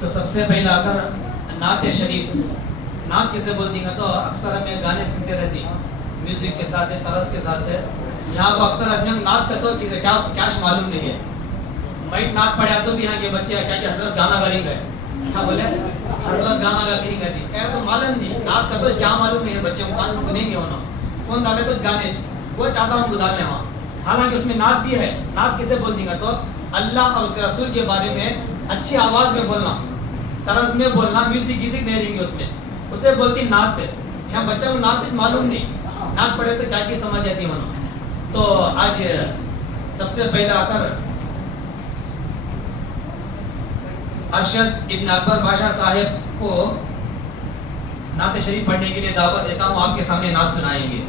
تو سب سے پہلا اگر نعت شریف، نعت کسے بولتی ہیں تو اکثر ہمیں گانے سنتے رہتی ہیں میوزک کے ساتھ طرز کے ساتھ ہے. یہاں کو اکثر آدمی نعت کا تو کیا معلوم نہیں ہے. میں نعت پڑھا تو بھی یہاں کے بچے کیا کہ حضرت گانا گا رہی گئے، کیا بولے حضرت گانا گا نہیں گئی کہہ تو معلوم نہیں نعت کا تو کیا معلوم نہیں ہے. بچے کو کان سنیں گے انہوں فون ڈالے تو گانے وہ چاہتا ہوں گدال لیں وہاں. حالانکہ اس میں نعت بھی ہے. نعت کسے بولتی ہیں تو اللہ اور اس کے رسول کے بارے میں اچھی آواز میں بولنا، طرز میں بولنا، میوزک کسی نہیں رہیں گے اس میں، اسے بولتی نعت ہے. یہاں بچہ کو نعت معلوم نہیں، نعت پڑھے تو کیا کی سمجھ آتی انہوں. تو آج سب سے پہلا آ کر ارشد ابن اکبر بادشاہ صاحب کو نعت شریف پڑھنے کے لیے دعوت دیتا ہوں. آپ کے سامنے نعت سنائیں گے.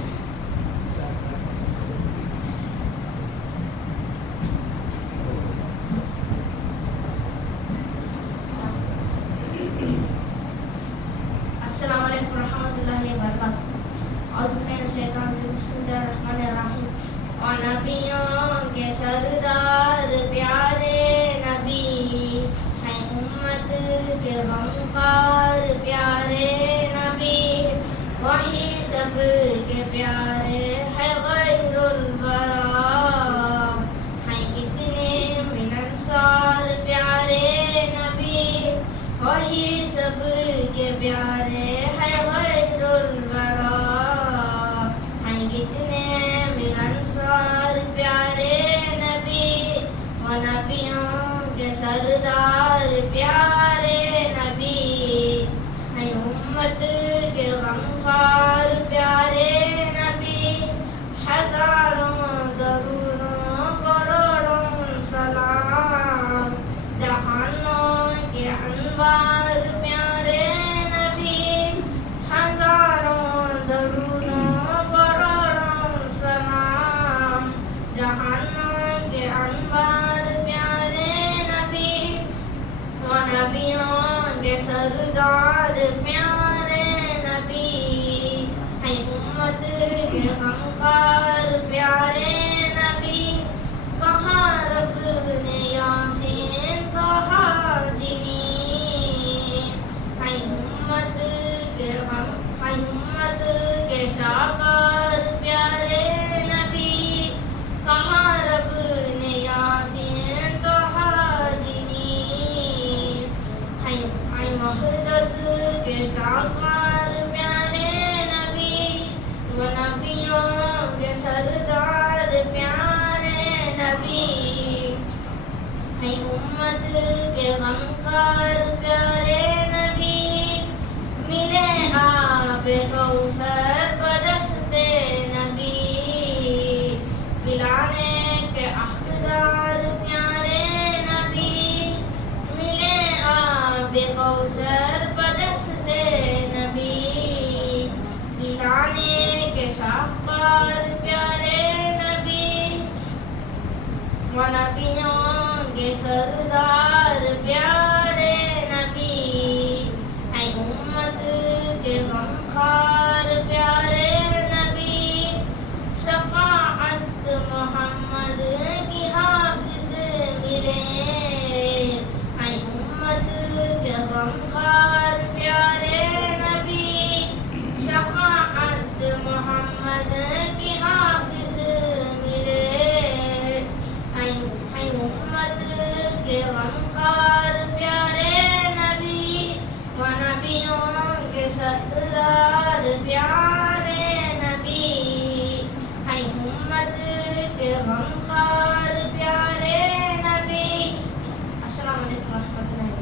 السلام علیکم ورحمۃ اللہ وبرکاتہ. اعوذ باللہ من الشیطان الرجیم. بسم اللہ الرحمن الرحیم. اور نبیوں کے سردار پیارے نبی ہیں، امت کے غمخوار پیارے نبی، وہی سب کے پیارے ہے غیر الورا، ہیں کتنے ملنسار پیارے نبی، وہی سب کے پیارے ہے غیر الورا، ہیں کتنے ملنسار پیارے نبی، و نبیوں کے سردار پیارے نبی ہیں، امت کے غمخوار پیارے نبی، ہزاروں درودوں کروڑوں سلام، جہانوں کے انوار پیارے نبی، ہزاروں درودوں کروڑوں سلام، جہانوں کے انوار پیارے نبی، و نبیوں کے سردار پیارے نبی ہیں، امت کے غمخوار پیارے نبی، کہاں رب نے یاسین کہا جنین، ہیں امت کے شاکار پیارے نبی، کہاں رب نے یاسین کہا جنین، ہیں وحدت کے شاکار پیارے نبی، و نبیوں کے سردار پیارے نبی ہیں، امت کے غمخوار پیارے نبی، ملے آب کوثر بدستے نبی، پلانے کے حقدار پیارے نبی، ملے آب کوثر بدستے نبی، پلانے کے شاہکار پیارے نبی، و نبیوں کے سردار پیارے نبی ہیں، امت کے غمخوار پیارے نبی، شفاعت محمد کی حافظ ملے، ہیں امت کے غمخوار پیارے نبی، شفاعت محمد کی حافظ ملے، ہیں امت کے غمخوار پیارے نبی، و نبیوں کے سردار پیارے نبی ہیں، امت کے غمخوار پیارے نبی. السلام علیکم ورحمۃ اللہ.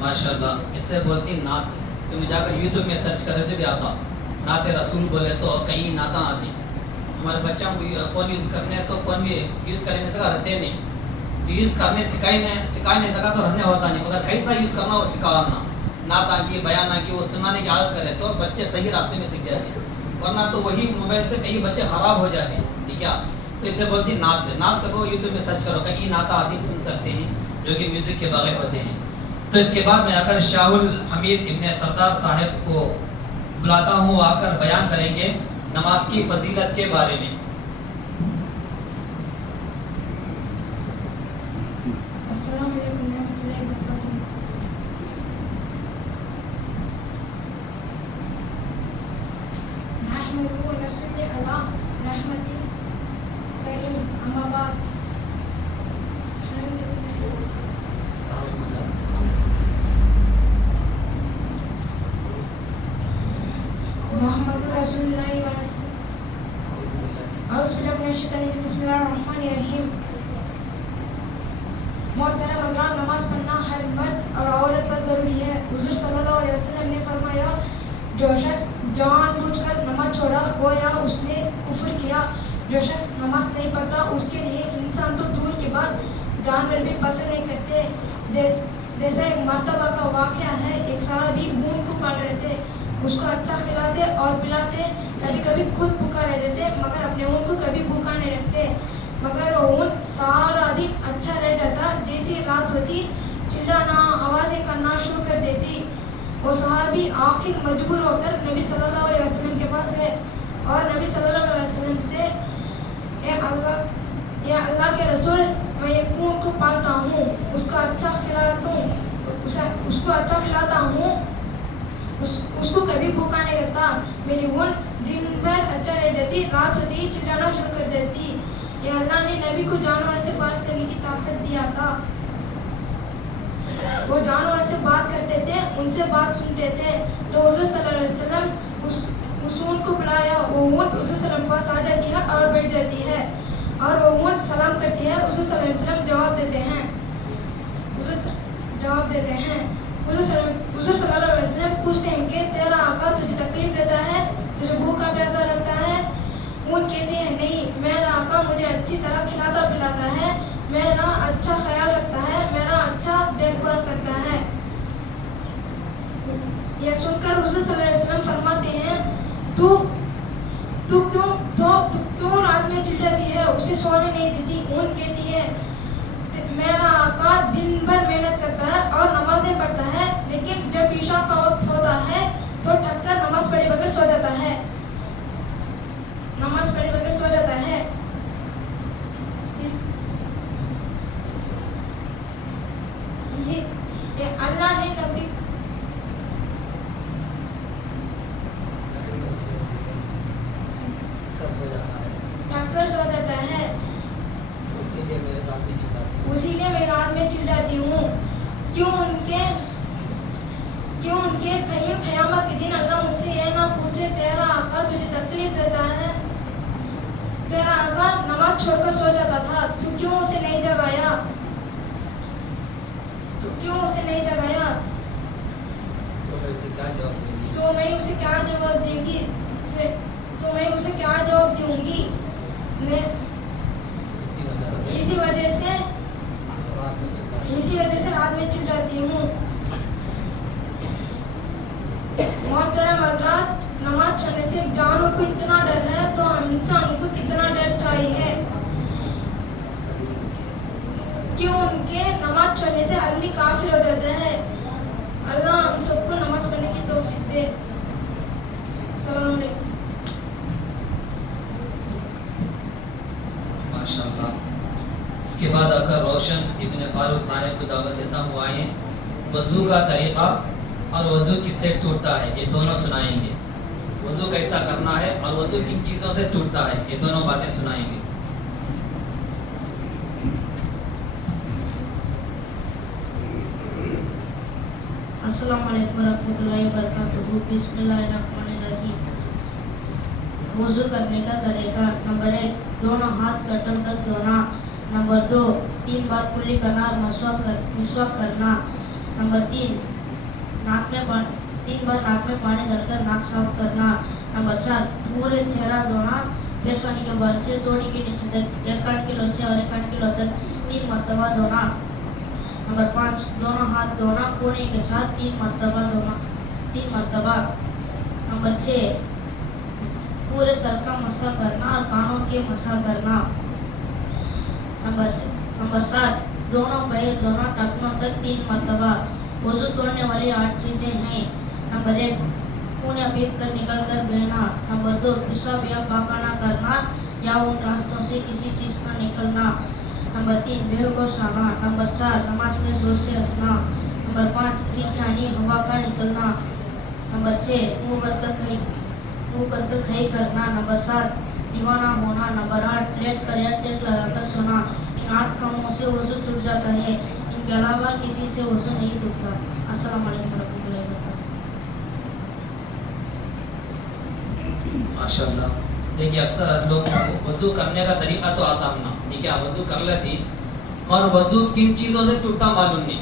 ماشاءاللہ. اس سے بولتی نعت. تم جا کر یوٹیوب میں سرچ کرے تو بھی آتا نعت رسول بولے تو کئی نعتیں آتی. ہمارے بچوں کو فون یوز کرنے تو فون بھی یوز کرنے سے رہتے نہیں، تو یوز کرنے سکھا نہیں سکا تو رہنے ہوتا نہیں، مگر کیسا یوز کرنا وہ سکھانا. نعت آنکی بیان آنکی وہ سنانے کی عادت کرے تو بچے صحیح راستے میں سیکھ جاتے ہیں، ورنہ تو وہی موبائل سے کئی بچے خراب ہو جاتے ہیں. ٹھیک ہے. تو اسے بولتی نعت. نعت کو یوٹیوب میں سرچ کرو، کئی نعت آتی سن سکتے ہیں جو کہ میوزک کے بغیر ہوتے ہیں. تو اس کے بعد میں آ کر شاہ الحمید ابن سردار صاحب کو بلاتا ہوں، وہ آ کر بیان کریں گے نماز کی فضیلت کے بارے میں. السلام علیکم ورحمۃ اللہ وبرکاتہ. نحمده ونصلي على رحمة كريم أما بعد. محمد رسول اللہ اعوذ باللہ من الشیطان الرجیم بسم اللہ الرحمن الرحیم. محترم حضرات، نماز پڑھنا ہر مرد اور عورت پر ضروری ہے. حضور صلی اللہ علیہ وسلم نے فرمایا، جو شخص جان بوجھ کر نماز چھوڑا گویا اس نے کفر کیا. جو شخص نماز نہیں پڑھتا اس کے لیے انسان تو دور کے بعد جانور بھی پسند نہیں کرتے. جیسا ایک مرتبہ کا واقعہ ہے، ایک صحابی اونٹ کو پال رہے تھے. اس کو اچھا کھلاتے اور پلاتے، کبھی کبھی خود بھوکا رہ دیتے مگر اپنے اونٹ کو کبھی بھوکا نہیں رکھتے. مگر وہ اونٹ سارا دن اچھا رہ جاتا. جیسی رات ہوتی چلانا آوازیں کرنا شروع کر دیتی. وہ صحابی آخر مجبور ہو کر نبی صلی اللہ علیہ وسلم کے پاس گئے اور نبی صلی اللہ علیہ وسلم سے، اے اللہ کے رسول، میں ایک اونٹ کو پالتا ہوں، اس کو اچھا کھلاتا ہوں، اس کو کبھی بھوکا نہیں رہتا. میری اونٹ دن بھر اچھا رہ جاتی، رات ہوتی چلانا شروع کر دیتی. یہ اللہ نے نبی کو جانور سے بات کرنے کی طاقت دیا تھا. وہ جانور سے بات کرتے تھے، ان سے بات سنتے تھے. تو حضور صلی اللہ علیہ وسلم اس اونٹ کو بلایا. وہ اونٹ حضور صلی اللہ علیہ وسلم پاس آ جاتی ہے اور بیٹھ جاتی ہے اور وہ اونٹ سلام کرتی ہے. حضور صلی اللہ علیہ وسلم جواب دیتے ہیں. حضور صلی اللہ علیہ وسلم پوچھتے ہیں کہ تیرا آقا تجھے تکلیف دیتا ہے، تجھے بھوکا پیاسا رکھتا ہے؟ اونٹ کہتے ہیں نہیں، میرا آقا مجھے اچھی طرح کھلاتا پلاتا ہے، میرا اچھا خیال رکھتا ہے، میرا اچھا دیکھ بھال کرتا ہے. یہ سن کر حضور صلی اللہ علیہ وسلم فرماتے ہیں، تو کیوں رات میں چلاتی ہے، اسے سونے نہیں دیتی؟ اونٹ کہتی ہے، میرا آقا دن بھر محنت کرتا ہے اور نمازیں پڑھتا ہے، لیکن جب عشاء کا وقت ہوتا ہے تو تھک کر نماز پڑھے بغیر سو جاتا ہے. اللہ نے نبی ڈاکٹر سو جاتا ہے، اسی لیے میں رات میں چلاتی ہوں. کیوں ان کے قیامت کے دن اللہ مجھ سے یہ نہ پوچھے، تیرا آقا تجھے تکلیف دیتا ہے، تیرا آقا نماز چھوڑ کر سو جاتا تھا، تو کیوں اسے نہیں جگایا؟ تو میں اسے کیا جواب دوں گی؟ اسی وجہ سے رات میں چلاتی ہوں. محترم حضرات، نماز چھوڑنے سے جانور کو اتنا ڈر ہے تو انسان کو کتنا ڈر چاہیے. کیوں ان کے نماز چھوڑنے سے آدمی کافر ہو جاتا ہے. اللہ ہم سب کو نماز پڑھنے کی توفیق دے. السلام علیکم. ماشاءاللہ. اس کے بعد اکثر روشن ابن فاروق صاحب کو دعوت دیتا ہوں، آئیں. وضو کا طریقہ اور وضو کس سے ٹوٹتا ہے یہ دونوں سنائیں گے. وضو کیسا کرنا ہے اور وضو کن چیزوں سے ٹوٹتا ہے یہ دونوں باتیں سنائیں گے. السلام علیکم ورحمۃ اللہ وبرکاتہ. بسم اللہ الرحمن الرحیم. وضو کرنے کا طریقہ: نمبر 1 دونوں ہاتھ گردن تک دھونا. نمبر 2 3 بار کلی کرنا اور مسواک کرنا. نمبر 3 3 بار ناک میں پانی ڈال کر ناک صاف کرنا. نمبر 4 پورے چہرہ دھونا، پیش ہونے کے بعد سے توڑی کے نیچے تک 1 کان کلو سے اور 1 کان کلو تک 3 مرتبہ دھونا. نمبر 5 دونوں ہاتھ دھونا کونے کے ساتھ 3 مرتبہ. نمبر 6 پورے سر کا مسح کرنا اور کانوں کے مسح کرنا. نمبر 7 دونوں پیر دونوں ٹخنوں تک 3 مرتبہ. وضو توڑنے والی 8 چیزیں ہیں. نمبر 1 خون پیپ کر نکل کر بہنا. نمبر 2 پیشاب یا پاخانہ کرنا یا ان راستوں سے کسی چیز کا نکلنا. नंबर 3 बेहोश रहना। नंबर 4 नमाज में जोर से हंसना। नंबर 5 रीख यानी हवा का निकलना। नंबर 6 मुंह भरकर खई करना। नंबर 7 दीवाना होना। नंबर 8 लेट कर या टेक लगाकर सोना। इन 8 कामों से वजू टूट जाता है। इनके अलावा किसी से वजू नहीं टूटता। अस्सलाम वालेकुम रहमतुल्लाहि व बरकातहू। माशाल्लाह। देखिए अक्सर लोगों को वजू करने का तरीका तो आता हम ना, ठीक है, वजू कर लेती और वजू किन चीज़ों से टूटता मालूम नहीं।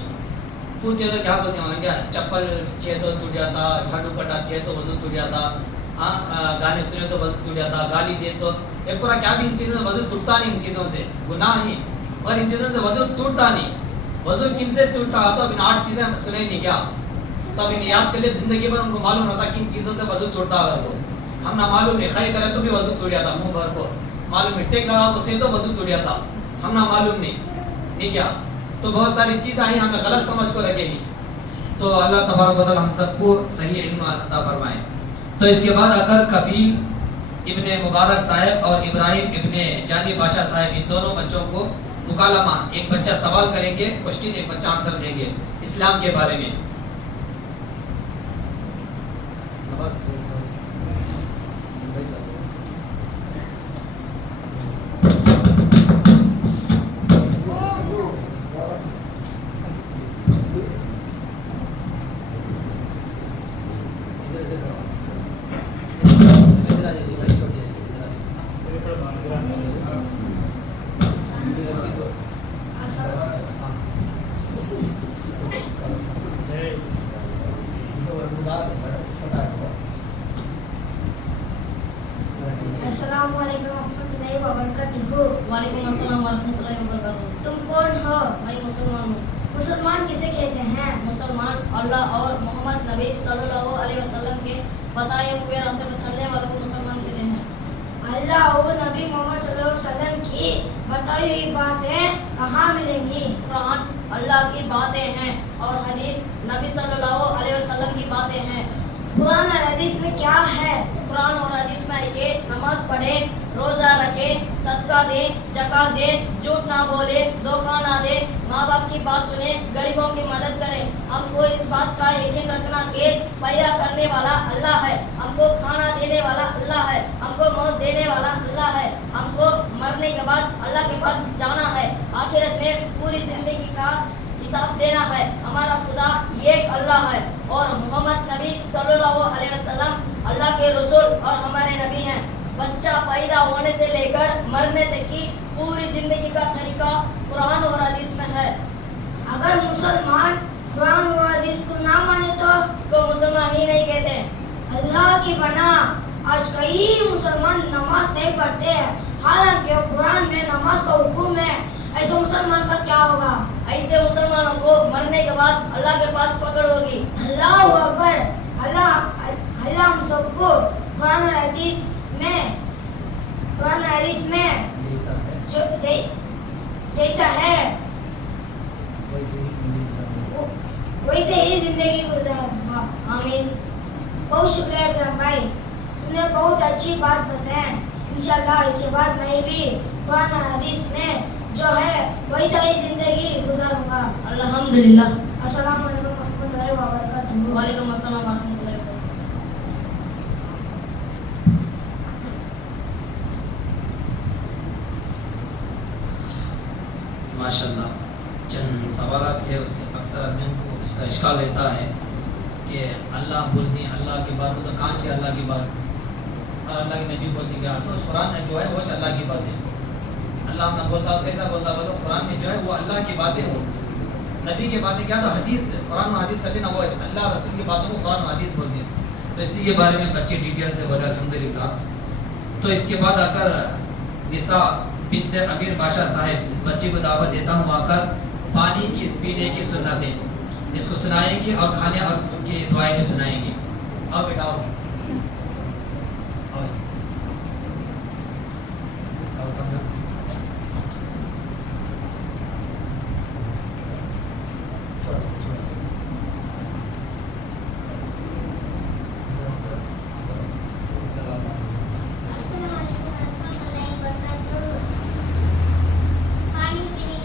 पूछे तो क्या बोलते हैं, क्या चप्पल छे तो टूट जाता, झाड़ू पटा छे तो वजू टूट जाता, हाँ गाने सुने तो वजू टूट जाता, गाली दे तो एक पूरा क्या भी इन चीज़ों से वजू टूटता नहीं। इन चीज़ों से गुनाह ही और इन चीज़ों से वजू टूटता नहीं। वजू किन से टूटता हो तो अब इन 8 चीज़ें सुने नहीं क्या, तो अब इन याद के लिए जिंदगी भर उनको मालूम होता किन चीज़ों से वजू टूटता है। वो हम ना मालूम नहीं, खैर करे तो भी वजू टूट जाता, मुंह भर को मालूम है, टेक लगा को से तो वजू टूट जाता, हम ना मालूम नहीं क्या। तो बहुत सारी चीज़ आई हमें गलत समझ को लगेगी। तो अल्लाह तबारक व तआला हम सबको सही इल्म अता फरमाए। तो इसके बाद आकर कफील इब्ने मुबारक साहब और इब्राहिम इब्ने जानी बादशाह साहब इन दोनों बच्चों को मुकालमा, एक बच्चा सवाल करेंगे क्वेश्चन, एक बच्चा आंसर देंगे इस्लाम के बारे में। अस्सलामु अलैकुम रहमतुल्लाहि व बरकातहू। वालेकुम अस्सलाम वरहमतुल्लाहि वबरकातुहू। तुम कौन हो? मैं मुसलमान हूँ। मुसलमान किसे कहते हैं? मुसलमान अल्लाह और मोहम्मद नबी सल्लल्लाहु अलैहि वसल्लम के बताए हुए रास्ते पर चलने वालों को मुसलमान कहते हैं। अल्लाह और नबी मोहम्मद सल्लल्लाहु अलैहि वसल्लम की बताई हुई बातें कहाँ मिलेंगी? कुरान अल्लाह की बातें हैं और हदीस नबी सल्लल्लाहु अलैहि वसल्लम की बातें हैं। कुरान और हदीस में क्या है? कुरान और हदीस में है कि नमाज पढ़े, रोजा रखे, सदका दे, ज़कात दे, झूठ ना बोले, धोखा ना दे, माँ बाप की बात सुने, गरीबों की मदद करे। हमको इस बात का यकीन रखना कि पैदा करने वाला अल्लाह है, हमको खाना देने वाला अल्लाह है, हमको मौत देने वाला अल्लाह है, हमको मरने के बाद अल्लाह के पास जाना है, आखिरत में पूरी जिंदगी का हिसाब देना है। हमारा खुदा एक अल्लाह है और मोहम्मद नबी सल्लल्लाहु अलैहि वसल्लम अल्लाह के रसूल और हमारे नबी हैं। बच्चा पैदा होने से लेकर मरने तक की पूरी जिंदगी का तरीका कुरान और हदीस में है। अगर मुसलमान कुरान और हदीस को ना माने तो इसको मुसलमान ही नहीं कहते। अल्लाह की बना आज कई मुसलमान नमाज नहीं पढ़ते हैं, हालांकि कुरान में नमाज का हुक्म है। ऐसे मुसलमान का क्या होगा? ऐसे मुसलमानों को मरने के बाद अल्लाह के पास पकड़ होगी। अल्लाह अकबर। अल्लाह हम सबको कुरान और हदीस में जैसा है वैसे ही जिंदगी गुजारूंगा। आमीन। बहुत शुक्रिया इब्राहिम भाई, तुमने बहुत अच्छी बात बताई। इंशाल्लाह इसके बाद मैं भी कुरान और हदीस में जो है वैसा ही जिंदगी गुजारूंगा। अल्हम्दुलिल्लाह। अस्सलाम वालेकुम रहमतुल्लाहि व बरकातहू। वालेकुम अस्सलाम वरहमतुल्लाहि वबरकातुहू। माशाल्लाह। चंद सवालात थे, उसके अक्सर आदमी को इसका इश्काल रहता है कि अल्लाह बोलते हैं, अल्लाह की बात हो तो कहाँ से अल्लाह की बात, और अल्लाह के नबी बोलते क्या, तो उस कुरान में जो है वो अल्लाह की बात है। अल्लाह अपना बोलता कैसा बोलता बोलो, कुरान में जो है वो अल्लाह की बातें हो, नबी की बातें क्या तो हदीस, कुरान और हदीस कहते ना वो अल्लाह रसूल की बातों को कुरान और हदीस बोलते हैं। तो इसी के बारे में बच्चे डिटेल से बोला अल्हम्दुलिल्लाह। तो इसके बाद आकर निसा बिन्त अमीर बादशाह साहब, इस बच्चे को दावत देता हूँ आकर पानी की पीने की सुन्नतें इसको सुनाएंगे और खाने और उनकी दुआएं भी सुनाएंगे। आओ बेटा आओ, पानी पीने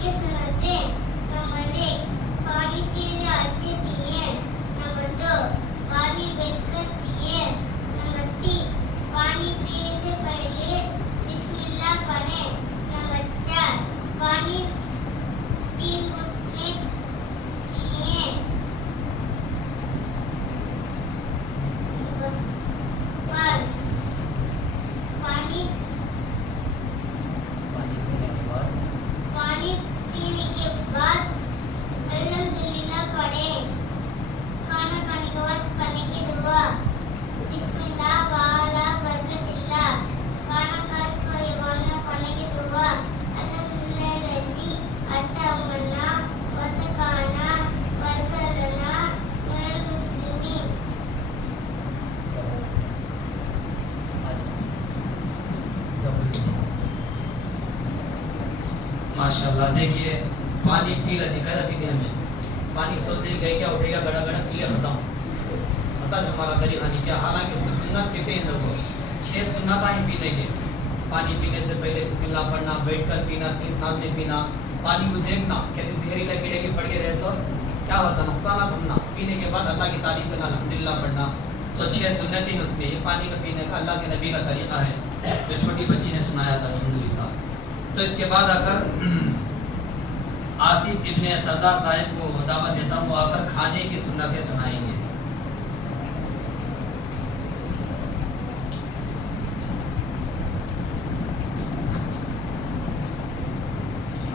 माशाल्लाह। देखिए पानी पी लेते कैसा पीते हमें पानी सोचते गए क्या उठेगा गड़ा गड़ा पी लिया खत्म, पता हमारा तरीका नहीं क्या। हालांकि उसको सुन्नत कहते हैं लोगों, 6 सुन्नत ही पीने के। पानी पीने से पहले बिस्मिल्लाह पढ़ना, बैठ कर पीना, 3 सांसें पीना, पानी को देखना, कहते जहरीला कीड़े के पड़ गए रहे तो क्या होता नुकसान होना। पीने के बाद अल्लाह की तारीफ करना, अल्हम्दुलिल्लाह पढ़ना। तो 6 सुन्नत ही उसमें ये पानी का पीने का अल्लाह के नबी का तरीका है जो छोटी बच्ची ने सुनाया था अल्हम्दुलिल्लाह। तो इसके बाद आकर आसिफ इब्ने सरदार साहिब को दावत देता हूँ, वो आकर खाने की सुन्नतें सुनाएंगे।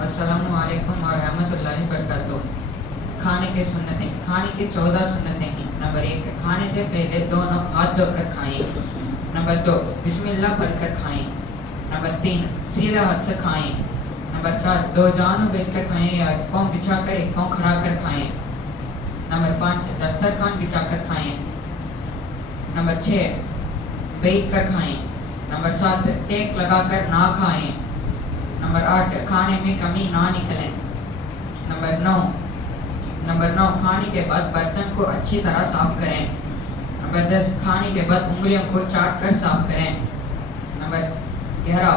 अस्सलामु अलैकुम व रहमतुल्लाहि व बरकातुहू। खाने की सुन्नतें, खाने की 14 सुन्नतें हैं। नंबर 1, खाने से पहले दोनों हाथ धोकर खाएं। नंबर 2, बिस्मिल्लाह पढ़कर खाएं। नंबर 3, सीधा हाथ से खाएं। नंबर 4, 2 जानों बैठकर खाएं या एक पाँव बिछाकर एक पाँव खड़ा कर खाएं। नंबर 5, दस्तरखान बिछाकर खाएं। नंबर 6, बैठ कर खाएं। नंबर 7, टेक लगाकर ना खाएं। नंबर 8, खाने में कमी ना निकले। नंबर 9, खाने के बाद बर्तन को अच्छी तरह साफ करें। नंबर 10, खाने के बाद उंगलियों को चाट कर साफ करें। नंबर 11,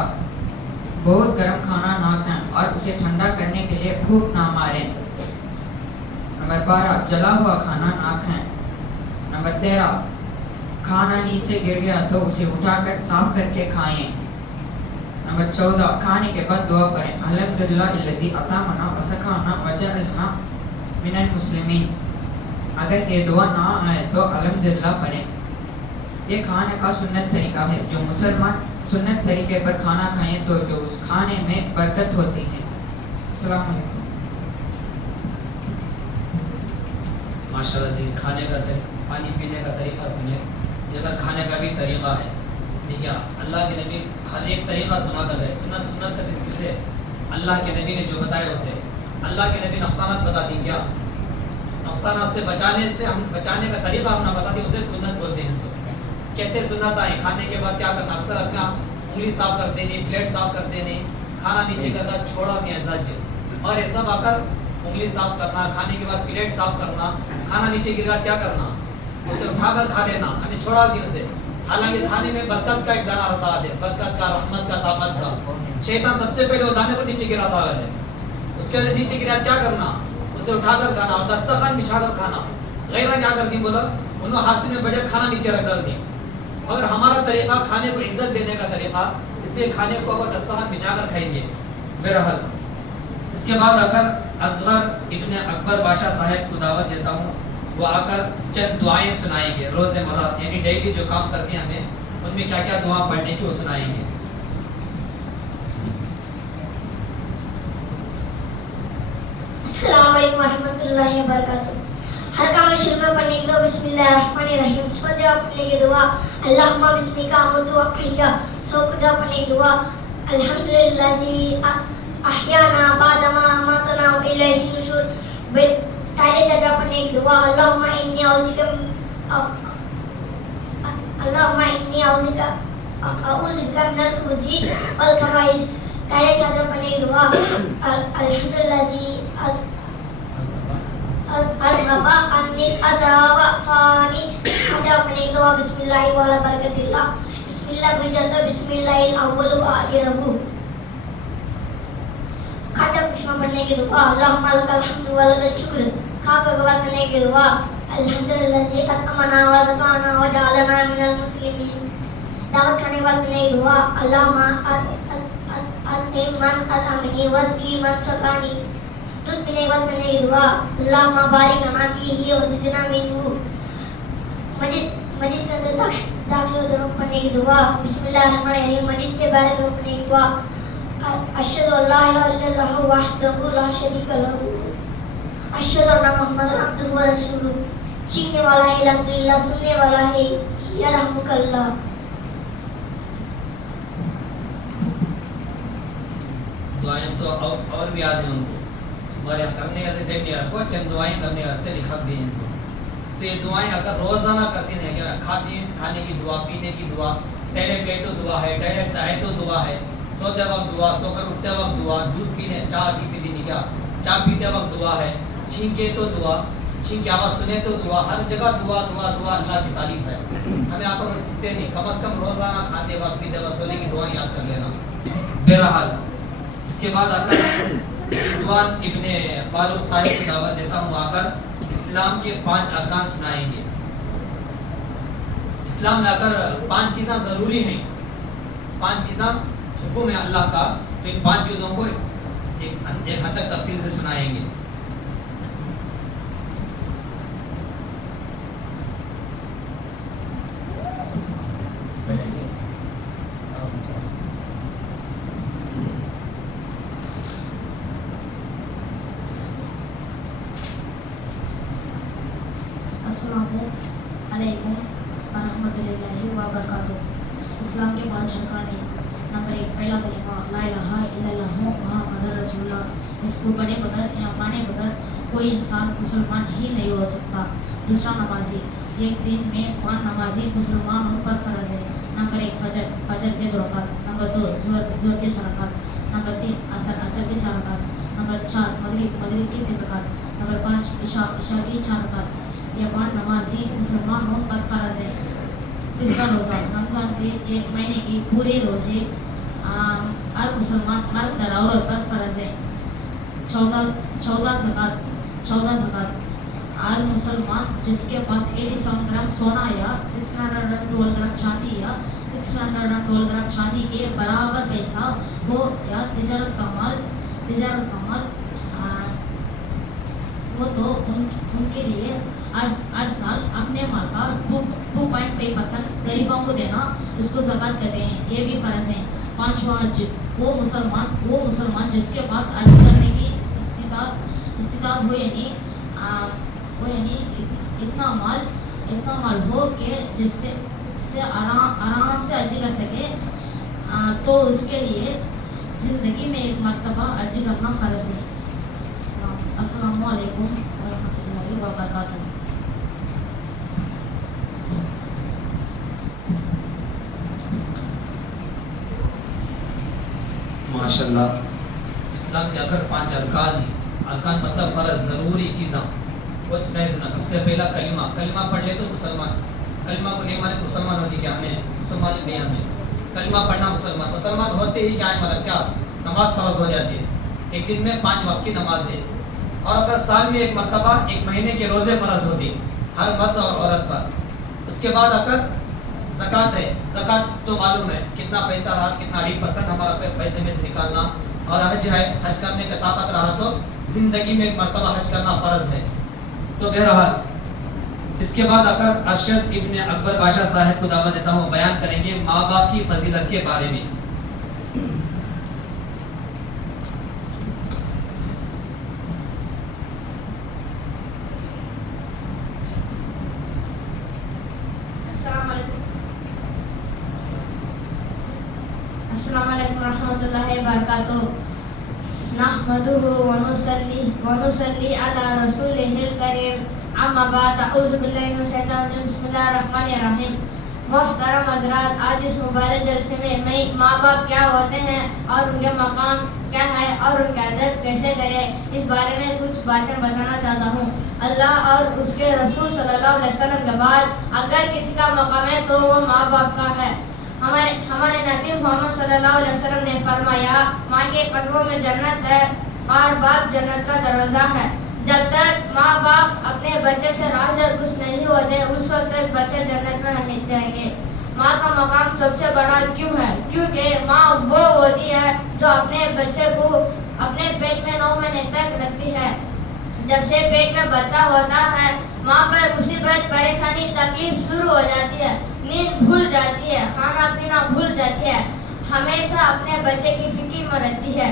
बहुत गर्म खाना ना खाएं और उसे ठंडा करने के लिए फूंक ना मारें। नंबर 12, जला हुआ खाना ना खाएं। नंबर 13, खाना नीचे गिर गया तो उसे उठाकर साफ करके खाएं। नंबर 14, खाने के बाद दुआ पढ़ें, अल्हम्दुलिल्लाहिल्लज़ी अतामना व सकाना व जअलना मिनल मुस्लिमीन। अगर ये दुआ ना आए तो अल्हम्दुलिल्लाह पढ़ें। ये खाने का सुन्नत तरीका है। जो मुसलमान सुन्नत तरीके पर खाना खाएं तो जो उस खाने में बरकत होती है। अस्सलाम वालेकुम। माशाल्लाह देखिए खाने का तरीका, पानी पीने का तरीका सुने, अगर खाने का भी तरीका है ठीक है। अल्लाह के नबी हर एक तरीका सुना कर रहे, सुन्नत का किससे अल्लाह के नबी ने जो बताया उसे। अल्लाह के नबी नुकसानात बताती क्या, नुकसानात से बचाने का तरीका हम ना बताती, उसे सुन्नत बोलते हैं। कहते सुन्नत आए खाने के बाद क्या करना, अक्सर अपना उंगली साफ कर देनी, प्लेट साफ कर देनी, खाना नीचे करना, छोड़ा नहीं ऐसा चीज। और ये सब आकर उंगली साफ करना, खाने के बाद प्लेट साफ करना, खाना नीचे गिरा क्या करना, उसे उठाकर खा लेना, हमें छोड़ा नहीं उसे। हालांकि खाने में बरकत का एक दाना होता है, बरकत का, रहमत का, ताकत का। शैतान सबसे पहले वो दाने को नीचे गिराता है, उसके बाद नीचे गिरा क्या करना, उसे उठाकर खाना और दस्तरखान बिछाकर खाना। गैरा क्या करती बोला, उन्होंने हाथ में बड़े खाना नीचे रख डाल दी। अगर हमारा तरीका खाने को इज्जत देने का तरीका, इसलिए खाने को अगर दस्तरखान बिछाकर खाएंगे। बहरहाल इसके बाद आकर असगर इब्ने अकबर बादशाह साहब को दावत देता हूँ, वो आकर चंद दुआएं सुनाएंगे रोज़मर्रा, यानी डेली जो काम करते हैं हमें उनमें क्या क्या दुआ पढ़ने की वो सुनाएंगे। अस्सलाम वालेकुम रहमतुल्लाहि व बरकातुहू। हर काम शुरू में पढ़ने के लिए बिस्मिल्लाहिर्रहमानिर्रहीम, उसको दुआ पढ़ने की दुआ अल्लाहुम्मा बिस्मिका अमूतु व अहया, सो दुआ पढ़ने की दुआ अल्हम्दुलिल्लाहि अहयाना बादमा अमातना व इलैहि नुशूर। पहले जगह पढ़ने की दुआ अल्लाहुम्मा इन्नी औज़ुबिका मिनल खुबूज़ि वल खबाइस। पहले जगह पढ़ने की दुआ अल्हम्दुलिल्लाहि अज़हबा अन्नी अज़ावा फ़ानी। आजा पढ़ने की दुआ बिस्मिल्लाहि वाला बरकतिल्लाह, बिस्मिल्लाह गुजरता बिस्मिल्लाहिल अव्वल व आखिरुहु। खातम खुशमा पढ़ने की दुआ अल्लाहुम्मा लकल हम्दु व लकल शुक्र। खाका गवा करने की दुआ अल्हम्दुलिल्लाहि अतमना व ज़काना व जअलना मिनल मुस्लिमीन। दावत खाने वाले पढ़ने की दुआ अल्लाहुम्मा अतमन अतमनी वज़की मन सकानी। दूध पीने के बाद पढ़ने की दुआ अल्लाहुम्मा बारिक लना फीही व ज़िदना मिन्हु। मस्जिद के अंदर दाखिल होते वक्त पढ़ने की दुआ बिस्मिल्लाहिर्रहमानिर्रहीम। मस्जिद के बाहर होते वक्त पढ़ने की दुआ अशहदु अल्ला इलाहा इल्लल्लाहु वहदहु ला शरीका लहु अशहदु अन्ना मुहम्मदन अब्दुहु व रसूलुहु। सीखने वाला है अल्हम्दुलिल्लाह, सुनने वाला है यरहमुकल्लाह। दुआएं तो और भी याद है उनको, हमारे करने का से देख लिया आपको, चंद दुआएं करने वास्ते लिखा दिए इनसे। तो ये दुआएं अगर रोजाना करते हैं, क्या खाने की दुआ, पीने की दुआ, टॉयलेट गए तो दुआ है, टॉयलेट से आए तो दुआ है, सोते वक्त दुआ, सोकर उठते वक्त दुआ, दूध पीने चाय पीती नहीं क्या, चाय पीते वक्त दुआ है, छींके तो दुआ, छींक की आवाज़ सुने तो दुआ, हर जगह दुआ दुआ दुआ, अल्लाह की तारीफ है। हमें आकर सीखते नहीं, कम से कम रोज़ाना खाते वक्त पीते वक्त सोने की दुआ याद कर लेना। बहरहाल इसके बाद आकर रिजवान इब्ने फारूक साहिब की दावत देता हूँ, आकर इस्लाम के 5 अरकान सुनाएंगे। इस्लाम में अगर 5 चीज़ें ज़रूरी हैं, 5 चीज़ें हुक्म है अल्लाह का, तो इन 5 चीज़ों को एक हद तक तफसील से सुनाएंगे। अस्सलामुअलैकुम वरहमतुल्लाहि वबरकातुहू। इस्लाम के 5 अरकान हैं। नंबर 1, पहला कलिमा ला इलाहा इल्लल्लाह मुहम्मदुर रसूलुल्लाह। इसको पढ़े बगैर या माने बगैर कोई इंसान मुसलमान ही नहीं हो सकता। दूसरा, नमाजी। एक दिन में 5 नमाजी मुसलमानों पर फर्ज है। नंबर 1, फजर के 2 रकात। नंबर 2, ज़ोहर के 4 रकात। नंबर 3, असर के 4 रकात। नंबर 4, मगरिब की 3 रकात। नंबर 5, इशा की 4 रकात। ये 5 नमाजी मुसलमानों पर फर्ज है। तीसरा, रोज़ा। रमज़ान के 1 महीने की पूरे रोज़े हर मुसलमान मर्द और औरत पर फर्ज है। 14 ज़कात। हर मुसलमान जिसके पास 87 ग्राम सोना या 612 ग्राम चांदी या 612 ग्राम चांदी के बराबर पैसा हो या तिजारत का माल वो तो उनके लिए हर साल अपने माल का 2.5% गरीबों को देना, इसको ज़कात कहते हैं। ये भी फर्ज है। 5वां, हज। वो मुसलमान जिसके पास हज करने की इस्तिताअत हो, यानी इतना माल हो कि जिससे आराम से हज कर सके, तो उसके लिए ज़िंदगी में एक मरतबा हज करना फ़र्ज है। अस्सलामु अलैकुम वरहमतुल्लाहि वबरकातुहू। माशाल्लाह, इस्लाम के अगर 5 अरकान हैं, अरकान मतलब फ़र्ज, ज़रूरी चीज़ें, वो सुना। सबसे पहला कलिमा पढ़ ले तो मुसलमान, कलिमा को नहीं माने तो मुसलमान होती क्या, हमें मुसलमान नहीं, हमें कलिमा पढ़ना मुसलमान होते ही क्या है, मतलब क्या नमाज फ़र्ज हो जाती है। एक दिन में 5 वक्त की नमाज है, और अगर साल में एक मरतबा 1 महीने के रोज़े फ़र्ज होती हर मर्द और औरत पर। उसके बाद अगर ज़कात है, ज़कात तो मालूम है कितना पैसा रहा, कितना 8% हमारा पैसे में से निकालना, और हज है, हज करने का ताकत रहा तो ज़िंदगी में एक मरतबा हज करना फ़र्ज है। तो बहरहाल इसके बाद अगर अरशद इब्ने अकबर बादशाह साहब को दावत देता हूँ, बयान करेंगे माँ बाप की फजीलत के बारे में। अस्सलामु अलैकुम रहमतुल्लाहि वबरकातुहू। नहमदुहु व नुसल्ली अला रसूलिहिल करीम। अम्मा बाद, अऊज़ु बिल्लाहि मिनश शैतानिर रजीम। बिस्मिल्लाहिर रहमानिर रहीम। मोहतरम हज़रात, आज इस मुबारक जलसे में मैं माँ बाप क्या होते हैं और उनके मकाम क्या है और उनका अदब कैसे करें, इस बारे में कुछ बातें बताना चाहता हूँ। अल्लाह और उसके रसूल सल्लल्लाहु अलैहि वसल्लम के बाद अगर किसी का मकाम है तो वो माँ बाप का है। हमारे नबी मोहम्मद सल्लल्लाहु अलैहि वसल्लम ने फरमाया, माँ के कदमों में जन्नत है और बाप जन्नत का दरवाजा है। जब तक माँ बाप अपने बच्चे से राज़ खुश नहीं होते, उस वक्त तक बच्चे जन्नत में नहीं जाएंगे। माँ का मकाम सबसे बड़ा क्यों है? क्योंकि माँ वो होती है जो अपने बच्चे को अपने पेट में 9 महीने तक रखती है। जब से पेट में बच्चा होता है, माँ पर मुसीबत, परेशानी, तकलीफ शुरू हो जाती है, नींद भूल जाती है, खाना पीना भूल जाती है, हमेशा अपने बच्चे की फिक्र में रहती है।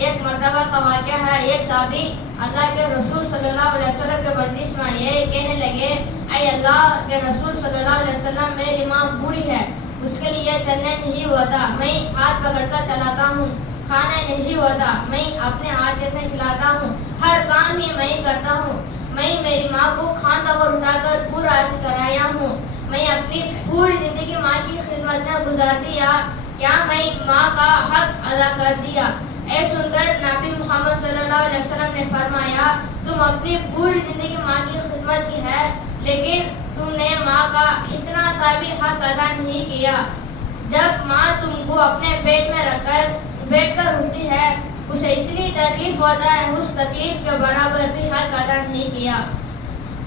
एक मर्तबा का वाक़या है, एक साहबी अल्लाह के रसूल सल्लल्लाहु अलैहि वसल्लम के मजलिस में ये कहने लगे, ऐ अल्लाह के रसूल सल्लल्लाहु अलैहि वसल्लम, मेरी माँ बूढ़ी है, उसके लिए चलने नहीं होता, मैं हाथ पकड़कर चलाता हूँ, खाना नहीं होता, मैं अपने हाथ से खिलाता हूँ, हर काम ही मैं करता हूँ, मैं मेरी माँ को खांसा पर उठाकर पूरा अर्ज कराया हूँ, मैं अपनी पूरी जिंदगी माँ की खिदमत में गुजार दिया, کیا میں ماں کا حق ادا کر دیا؟ اے سن کر نبی محمد صلی اللہ علیہ وسلم نے فرمایا تم اپنی پوری زندگی ماں کی خدمت کی ہے لیکن تم نے ماں کا اتنا سا بھی حق ادا نہیں کیا۔ جب ماں تم کو اپنے پیٹ میں رکھ کر بیٹھ کر اٹھتی ہے اسے اتنی تکلیف ہوتا ہے اس تکلیف کے برابر بھی حق ادا نہیں کیا۔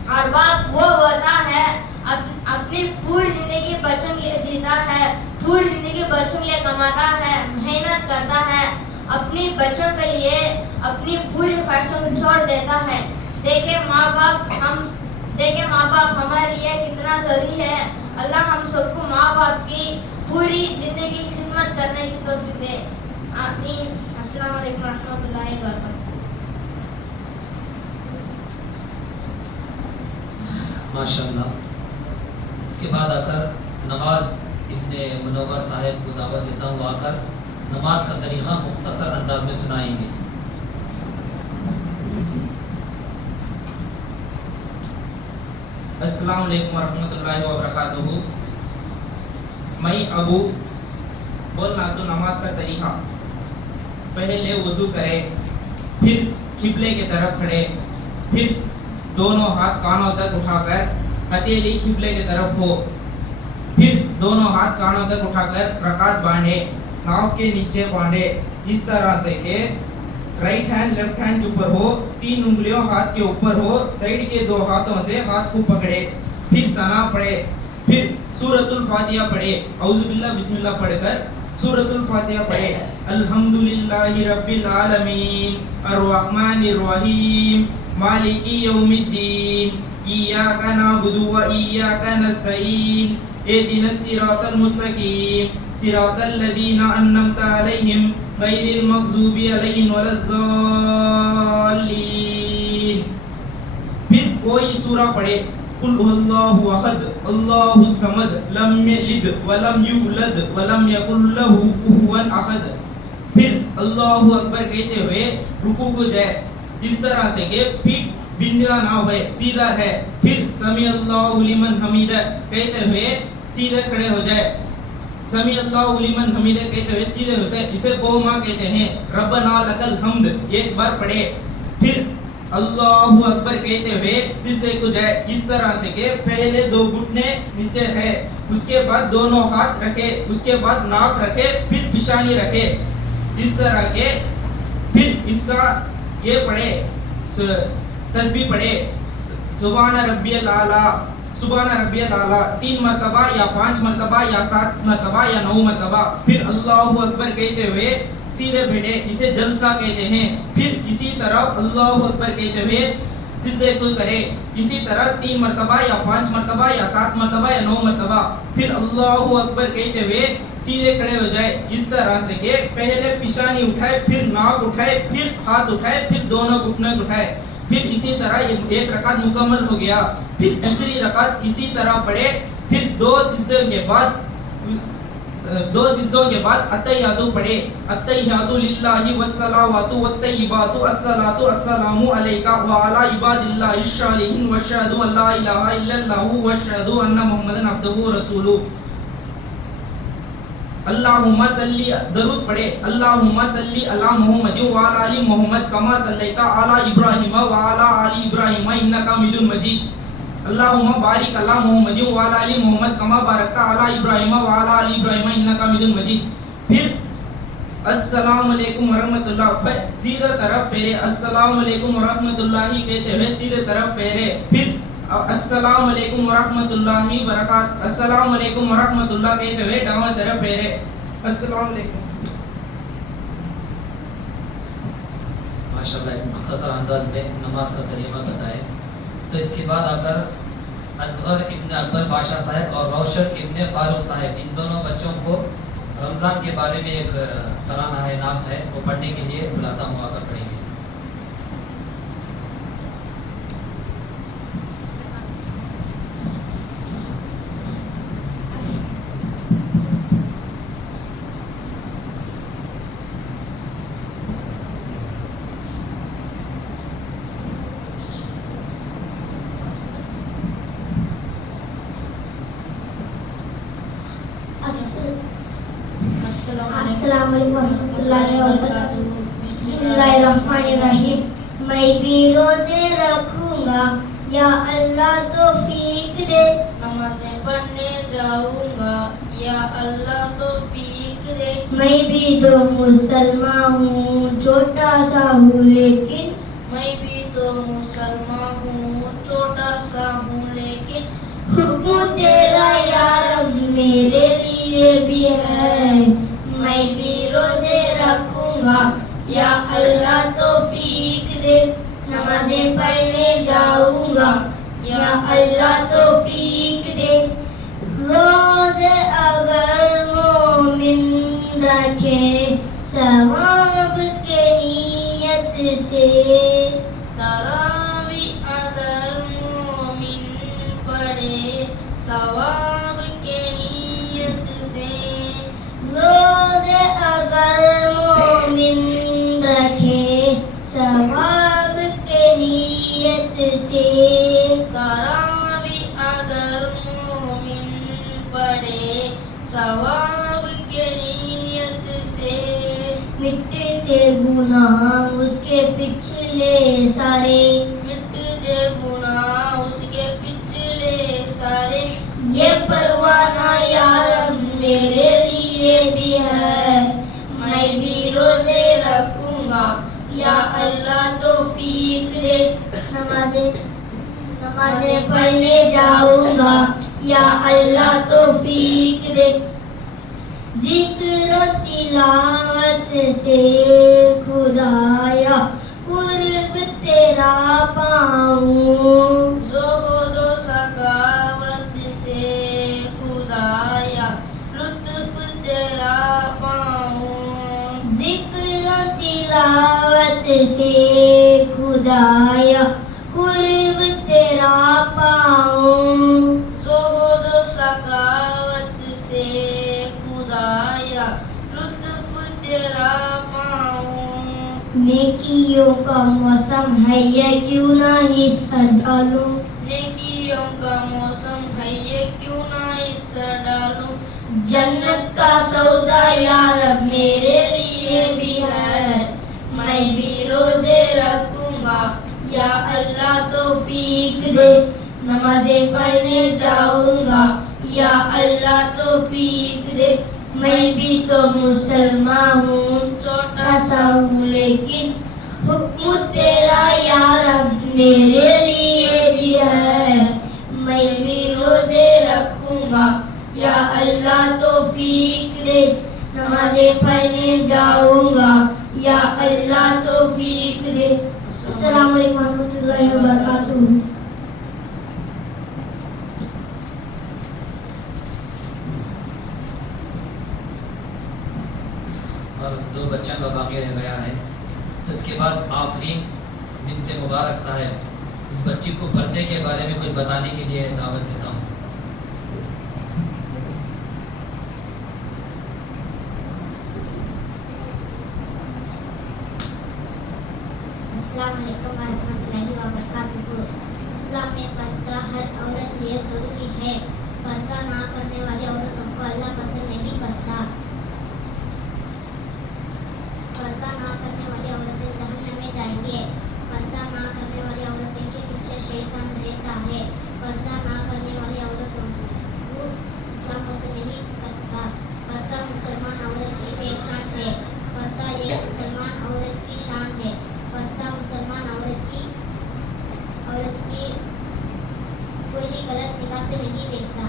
اور باپ وہ ہوتا ہے اپنی پوری زندگی بچوں کے لیے جیتا ہے، پوری زندگی بچوں کے لیے کماتا ہے، محنت کرتا ہے، اپنی بچوں کے لیے اپنی پوری خواہشوں کو چھوڑ دیتا ہے۔ دیکھیں ماں باپ ہمارے لیے کتنا ضروری ہے۔ اللہ ہم سب کو ماں باپ کی پوری زندگی خدمت کرنے کی توفیق دے، آمین۔ السلام علیکم ورحمۃ اللہ وبرکاتہ۔ ماشاءاللہ۔ اس کے بعد آ کر نواز ابن منور صاحب کو دعوت دیتا ہوں، آ کر نماز کا طریقہ مختصر انداز میں سنائیں گے۔ السلام علیکم ورحمۃ اللہ وبرکاتہ۔ میں ابو بولنا تو نماز کا طریقہ، پہلے وضو کرے، پھر قبلے کی طرف کھڑے، پھر دونوں ہاتھ کانوں تک اٹھا کر ہتھیلی قبلے کی طرف ہو، پھر دونوں ہاتھ کانوں تک اٹھا کر رکعت باندھے، ناف کے نیچے باندھے، اس طرح سے کہ رائٹ ہینڈ لیفٹ ہینڈ کے اوپر ہو، 3 انگلیوں ہاتھ کے اوپر ہو، سائیڈ کے 2 ہاتھوں سے ہاتھ کو پکڑے، پھر ثنا پڑھے، پھر سورۃ الفاتحہ پڑھے، اعوذ باللہ بسم اللہ پڑھ کر سورۃ الفاتحہ پڑھے۔ الحمدللہ رب العالمین الرحمن الرحیم مالک یوم الدین ایاک نعبد و ایاک نستعین اهدنا الصراط المستقیم صراط الذین انعمت علیہم غیر المغضوب علیہم ولا الضالین۔ پھر کوئی سورہ پڑھے، قل هو اللہ احد اللہ الصمد لم یلد ولم یولد ولم یکن له کفوا احد۔ پھر اللہ اکبر کہتے ہوئے رکوع کو جائے، اس طرح سے کہ پیٹھ بندھا نہ ہوئے، سیدھا ہے، پھر سمیع اللہ لمن حمیدہ کہتے ہوئے سیدھے کھڑے ہو جائے، سمیع اللہ لمن حمیدہ کہتے ہوئے سیدھے ہو جائے، اسے قوما کہتے ہیں۔ ربنا لک الحمد ایک بار پڑھے، پھر اللہ اکبر کہتے ہوئے سجدے کو جائے، اس طرح سے کہ پہلے 2 گھٹنے نیچے ہے، اس کے بعد دونوں ہاتھ رکھے، اس کے بعد ناک رکھے، پھر پیشانی رکھے، اس طرح کے پھر اس کا یہ پڑھے، تسبیح پڑھے، سبحان ربی الاعلیٰ، سبحان ربی الاعلیٰ 3 مرتبہ یا 5 مرتبہ یا 7 مرتبہ یا 9 مرتبہ، پھر اللہ اکبر کہتے ہوئے سیدھے بیٹھے، اسے جلسہ کہتے ہیں۔ پھر اسی طرح اللہ اکبر کہتے ہوئے سجدے کو کرے، اسی طرح 3 مرتبہ یا 5 مرتبہ یا 7 مرتبہ یا 9 مرتبہ، پھر اللہ اکبر کہتے ہوئے سیدھے کھڑے ہو جائے، اس طرح سے کہ پہلے پیشانی اٹھائے، پھر ناک اٹھائے، پھر ہاتھ اٹھائے، پھر دونوں گھٹنے اٹھائے، پھر اسی طرح ایک رکعت مکمل ہو گیا۔ پھر دوسری رکعت اسی طرح پڑھے، پھر 2 سجدوں کے بعد التحیات پڑھے، التحیات للہ والصلوات والطیبات الصلاۃ السلام علیک وعلی عباد اللہ الصالحین واشہد ان لا الہ الا اللہ واشہد ان محمدا عبدہ ورسولہ۔ اللہم صلی، درود پڑھے، اللہم صلی علی محمد وعلی آل محمد کما صلیت علی ابراہیم وعلی آل ابراہیم انک حمید مجید۔ اللہم بارک علی محمد وعلی آل محمد کما بارکت علی ابراہیم وعلی آل ابراہیم انک حمید مجید۔ پھر السلام علیکم ورحمۃ اللہ، سیدھا طرف پھیرے، السلام علیکم ورحمۃ اللہ کہتے ہوئے سیدھے طرف پھیرے، پھر السلام علیکم ورحمۃ اللہ وبرکاتہ، السلام علیکم ورحمۃ اللہ کہتے ہوئے دائیں طرف پھیرے، السلام علیکم۔ ماشاءاللہ ایک مختصر انداز میں نماز کا طریقہ بتائے۔ تو اس کے بعد آ کر اصغر ابن اکبر بادشاہ صاحب اور روشن ابن فاروق صاحب، ان دونوں بچوں کو رمضان کے بارے میں ایک ترانہ ہے، نعت ہے، وہ پڑھنے کے لیے بلاتا ہوں، آ کر پڑھیں گے۔ السلام अस्सलाम वालेकुम रहमतुल्लाहि व बरकातहू। बिस्मिल्लाहिर्रहमानिर्रहीम। मैं भी रोजे रखूंगा या अल्लाह तौफीक दे। नमाज़ें पढ़ने जाऊंगा या अल्लाह तौफीक दे। मैं भी तो मुसलमान हूँ, छोटा सा हूँ लेकिन मैं भी तो मुसलमान हूँ, छोटा सा हूँ लेकिन हुक्म तेरा या रब मेरे लिए भी है। मैं भी रोजे रखूंगा या अल्लाह तौफीक दे। नमाज़ें पढ़ने जाऊंगा या अल्लाह तौफीक दे। रोजे अगर मोमिन रखे सवाब के नियत से, तरावी अगर मोमिन पढ़े सवाब के नियत से। रोजे अगर मोमिन रखे सवाब के नियत से, तरावी अगर मोमिन पढ़े सवाब के नियत से। मिटते गुनाह उसके पिछले सारे, मिट दे गुनाह उसके पिछले सारे। ये परवाना यार मेरे लिए भी है। मैं भी रोजे रखूंगा या अल्लाह तौफीक दे। नमाज़ें पढ़ने जाऊंगा या अल्लाह तौफीक दे। जिक्र तिलावत से खुदाया कुर्ब तेरा पाऊं। ज़ुहद व सखावत से खुदाया लुत्फ तेरा पाऊं। जिक्र तिलावत से खुदाया कुर्ब तेरा पाऊं। ज़ुहद व सखावत से खुदाया लुत्फ तेरा पाऊं। नेकियों का मौसम है ये क्यों ना हिस्सा डालूं। नेकियों का मौसम है ये क्यों ना हिस्सा डालूं। जन्नत का सौदा या रब मेरे लिए भी है। मैं भी रोजे रखूंगा या अल्लाह तौफीक दे। नमाज़ें पढ़ने जाऊंगा या अल्लाह तौफीक दे। मैं भी तो मुसलमान हूँ, छोटा सा हूँ लेकिन हुक्म तेरा या रब मेरे लिए भी है। मैं भी रोजे रखूंगा या अल्लाह तौफीक दे। नमाज़ें पढ़ने जाऊंगा या अल्लाह तौफीक दे। अस्सलाम वालेकुम रहमतुल्लाहि व बरकातहू। और 2 बच्चों का बाकी रह गया है। तो इसके बाद आफरीन बिन्ते मुबारक साहब, इस बच्ची को पर्दे के बारे में कुछ बताने के लिए दावत देता हूँ। अस्सलाम वालेकुम रहमतुल्लाहि व बरकातहू। इस्लाम में पर्दा हर औरत के लिए जरूरी है। पर्दा ना करने वाली औरतों को अल्लाह पसंद नहीं करता। पर्दा ना करने वाली औरतें जहन्नम में जाएंगे। पर्दा ना करने वाली औरतें के पीछे शैतान रहता है। पर्दा ना करने वाली औरतों को इस्लाम पसंद नहीं करता। पर्दा मुसलमान औरत की पहचान है। पर्दा एक मुसलमान औरत की शान है। पर्दा मुसलमान औरत की कोई भी गलत निगाह से नहीं देखता।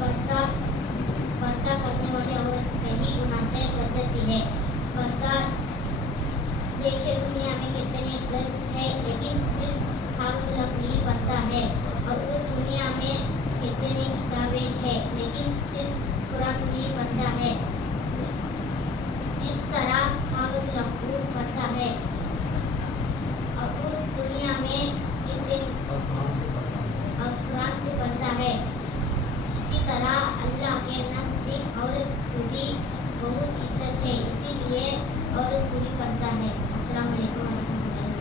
पर्दा करने वाली औरत कहीं गुनाह से बच जाती है। पर्दा देखिए दुनिया में कितने ग्रंथ है लेकिन सिर्फ हाफिज़ ही पढ़ता है। और उस दुनिया में कितनी किताबें हैं लेकिन सिर्फ कुरान ही पढ़ता है। जिस तरह हाफिज़ पढ़ता है और उस दुनिया में और कुरान को पढ़ता है, इसी तरह अल्लाह के नज़दीक औरत को भी बहुत इज्जत है। इसीलिए औरत को भी पढ़ता है। अस्सलाम वालेकुम रहमतुल्लाहि।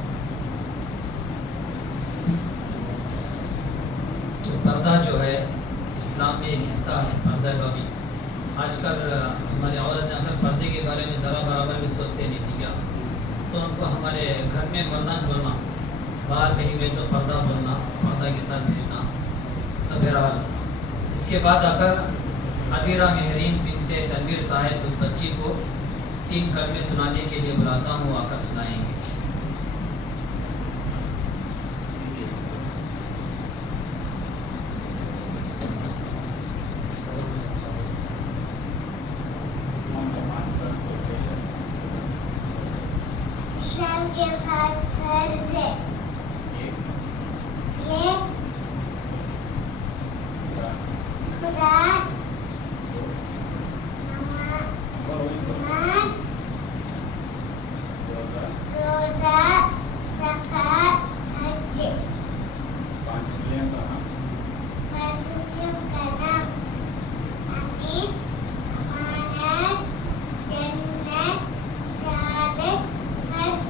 तो पर्दा जो है इस्लाम में एक हिस्सा है पर्दा का भी। آج کل ہماری عورتیں اگر پردے کے بارے میں ذرا برابر بھی سوچتے نہیں تھی کیا، تو ان کو ہمارے گھر میں مردان بولنا، باہر کہیں گئے تو پردہ بولنا، پردہ کے ساتھ بھیجنا. تو بہرحال اس کے بعد اگر عبیرہ مہرین بنت تنویر صاحب اس بچی کو 3 کلمے سنانے کے لیے بلاتا ہوں، آ کر سنائیں گے. شام کے بعد گھر سے یہ خدا نماز روزہ زکات حج پانچوں کا نام امین امانت جنت شہادت فرض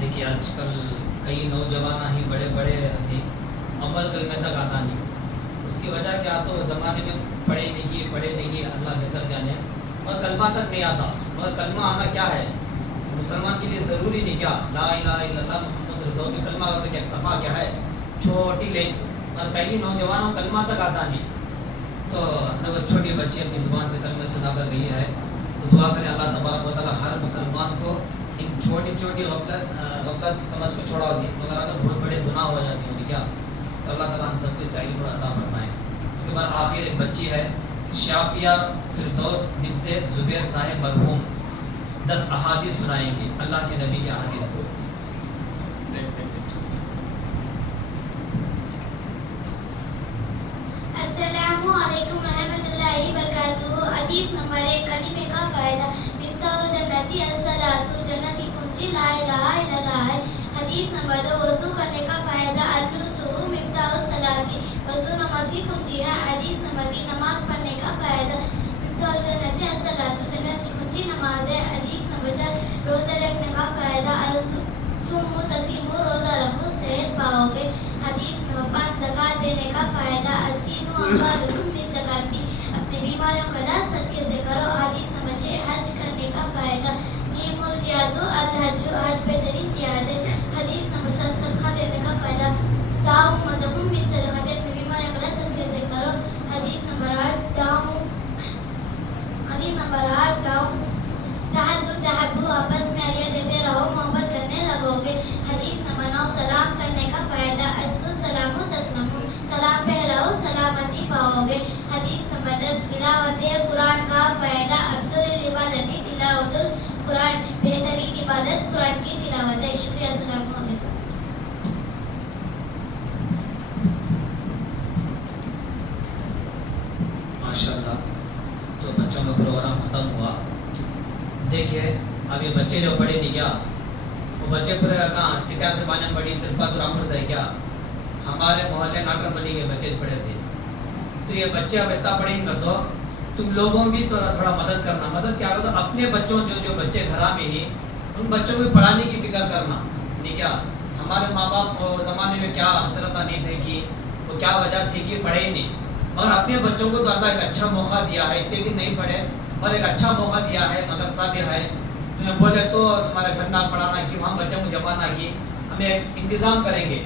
دیکھیے آج کل کئی نوجوان ہی بڑے بڑے تھے، اول کلمے تک آتا نہیں. اس کی وجہ کیا، تو زمانے میں پڑھے نہیں اللہ بہتر جانے، اور کلمہ تک نہیں آتا. مگر کلمہ آنا کیا ہے مسلمان کے لیے ضروری نہیں کیا، لا الہ الا اللہ محمد رسول اللہ. کلمہ کا تو کیا صفحہ کیا ہے، چھوٹی لین. اور کئی نوجوانوں کلمہ تک آتا نہیں. تو اگر چھوٹی بچی اپنی زبان سے کلمہ سنا کر رہی ہے تو دعا کریں اللہ تبارک و تعالیٰ ہر مسلمان کو ان چھوٹی چھوٹی غفلت سمجھ کو چھوڑا دی. مگر اگر بہت بڑے گناہ ہو جاتے ہیں کیا، تو اللہ تعالیٰ ہم سب کو اس کا علم عطا فرمائے. اس کے بعد آخر ایک بچی ہے شافیہ فردوس بنت زبیر صاحب مرحوم، 10 احادیث سنائیں گے اللہ کے نبی کے احادیث کو. السلام علیکم ورحمۃ اللہ وبرکاتہ. حدیث نمبر 1، کلمے کا فائدہ. مفتاح جنتی الصلاۃ، جنت کی کنجی لا الہ الا اللہ ہے. حدیث نمبر 2، وضو کرنے کا فائدہ. الوضوء مفتاح الصلاۃ، وضو نماز کی کنجی ہے. حدیث نمبر 3، نماز پڑھنے کا فائدہ. مفتاح جنتی الصلاۃ، جنت کی کنجی نماز ہے. حدیث نمبر 4، روزہ رکھنے کا فائدہ. الصوم تسیم، روزہ رکھو صحت پاؤ گے. حدیث نمبر 5، زکات دینے کا فائدہ. اپنے بیماریوں کا علاج صدقے سے کرو. حدیث نمبر 6، حج کرنے کا فائدہ. نیم الجہاد الحج، حج بہترین جہاد ہے. حدیث نمبر 7، صدقہ دینے کا فائدہ. داؤ مذہب بھی صدقہ دے، اپنے بیماریوں کا علاج صدقے سے کرو. حدیث نمبر 8، تحبو، آپس میں علیہ دیتے رہو، محبت کرنے لگو گے. حدیث نمبر 9، سلام کرنے کا فائدہ. السلام تسلم، سلام پھیلاؤ سلامتی پاؤ گے. حدیث نمبر 10، تلاوت قرآن کا فائدہ. افضل العبادت تلاوت القرآن، بہترین عبادت قرآن کی تلاوت ہے. شکریہ. السلام علیکم. ماشاءاللہ. تو بچوں کا پروگرام ختم ہوا. دیکھیے اب یہ بچے جو پڑھے نہیں کیا، وہ بچے پورے کہاں سکا سے بانے پڑھی ترپا رامپور سے کیا، ہمارے محلے ناٹر بنی کے بچے پڑھے سے. تو یہ بچے اب اتنا پڑھے ہی کر دو، تم لوگوں بھی تھوڑا مدد کرنا. مدد کیا کرو، اپنے بچوں جو بچے گھر میں ہی ان بچوں کو پڑھانے کی فکر کرنا. نہیں کیا ہمارے ماں باپ کو زمانے میں کیا حضرت نہیں تھے کہ وہ کیا وجہ تھی کہ پڑھے ہی نہیں، مگر اپنے بچوں کو تو اللہ ایک اچھا موقع دیا ہے. اتنے دن نہیں پڑھے اور ایک اچھا موقع دیا ہے، مدرسہ بھی ہے. تمہیں بولے تو تمہارے گھر میں پڑھانا کی، وہاں بچوں کو جمانا کی، ہمیں انتظام کریں گے.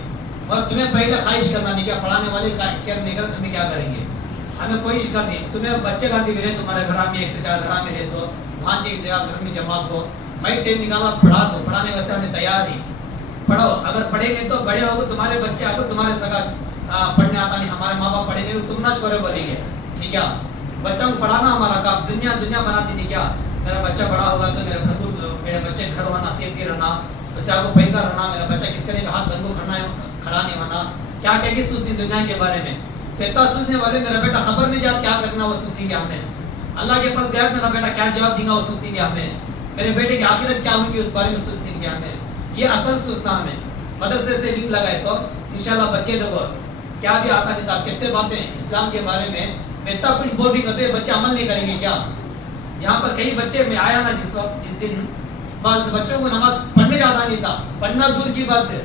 اور تمہیں پہلے خواہش کرنا نہیں کیا پڑھانے والے کیا نہیں کر، ہمیں کیا کریں گے. हमें कोशिश करनी तुम्हें बच्चे का भी रहे तुम्हारे घर में 1 से 4 घर में रहे तो वहाँ एक जगह घर में जमा हो भाई टाइम निकालो पढ़ा दो पढ़ाने वैसे हमें तैयार ही पढ़ो अगर पढ़ेंगे तो बड़े होगे तुम्हारे बच्चे आपको तुम्हारे सगा पढ़ने आता नहीं हमारे माँ बाप पढ़ेंगे तुम ना छोरे बोलेंगे नहीं क्या बच्चा को पढ़ाना हमारा काम दुनिया दुनिया बनाती नहीं क्या मेरा बच्चा बड़ा होगा तो मेरे घर को मेरे बच्चे घर होना सेफ्टी रहना उससे आपको पैसा रहना मेरा बच्चा किसके लिए हाथ बंद को खड़ा नहीं होना क्या कहेगी सोचनी दुनिया के बारे में कहता सोचने वाले मेरा बेटा खबर नहीं जाता क्या करना वो सोचेंगे हमें अल्लाह के पास गया मेरा बेटा क्या जवाब देगा वो सोचेंगे हमें मेरे बेटे की आखिरत क्या होगी उस बारे में सोचेंगे हमें ये असल सोचना हमें मदरसे से लिंक लगाए तो इंशाल्लाह बच्चे देखो क्या भी आता नहीं था कितने बातें इस्लाम के बारे में मैं इतना कुछ बोल भी तो ये बच्चे अमल नहीं करेंगे क्या यहाँ पर कई बच्चे में आया ना जिस दिन बस बच्चों को नमाज पढ़ने जाता नहीं था पढ़ना दूर की बात है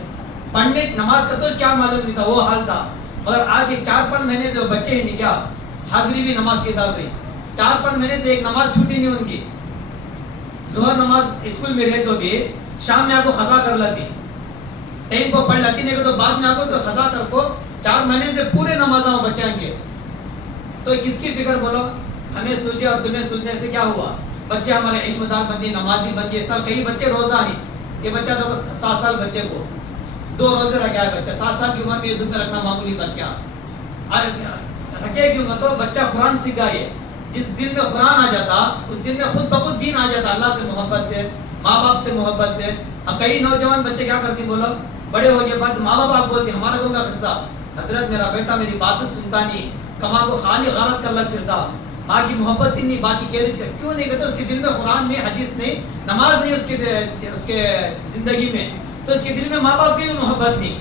पढ़ने नमाज का तो क्या मालूम नहीं था वो हाल था मगर आज एक 4-5 महीने से वो बच्चे ही नहीं क्या हाजिरी भी नमाज की डाल रही 4-5 महीने से एक नमाज छूटी नहीं उनकी जोहर नमाज स्कूल में रहे तो भी शाम में आपको खजा कर लेती टाइम को पढ़ लेती नहीं तो बाद में आपको तो खजा कर को 4 महीने से पूरे नमाजा बचाएंगे तो किसकी फिक्र बोलो हमें सूझे और तुम्हें सूझने से क्या हुआ बच्चे हमारे इल्मदार बन गए नमाजी बन गए साल कई बच्चे रोजा ही ये बच्चा तो 7 साल बच्चे को 2 रोजे रखा है बच्चा 7 साल की उम्र में ये धूप में रखना मामूली बात क्या रखे क्यों तो बच्चा कुरान सीखा है जिस दिल में कुरान आ जाता उस दिल में खुद बखुद दीन आ जाता अल्लाह से मोहब्बत है माँ बाप से मोहब्बत है अब कई नौजवान बच्चे क्या करते बोलो बड़े हो गए बाद माँ बाप बोलते हमारा तो का किस्सा हजरत मेरा बेटा मेरी बात सुनता नहीं कमा को खाली गलत कर लग फिरता माँ की मोहब्बत ही नहीं बाकी कैरिज कर क्यों नहीं करते उसके दिल में कुरान नहीं हदीस नहीं नमाज नहीं उसके जिंदगी में तो उसके दिल में माँ बाप की भी मोहब्बत नहीं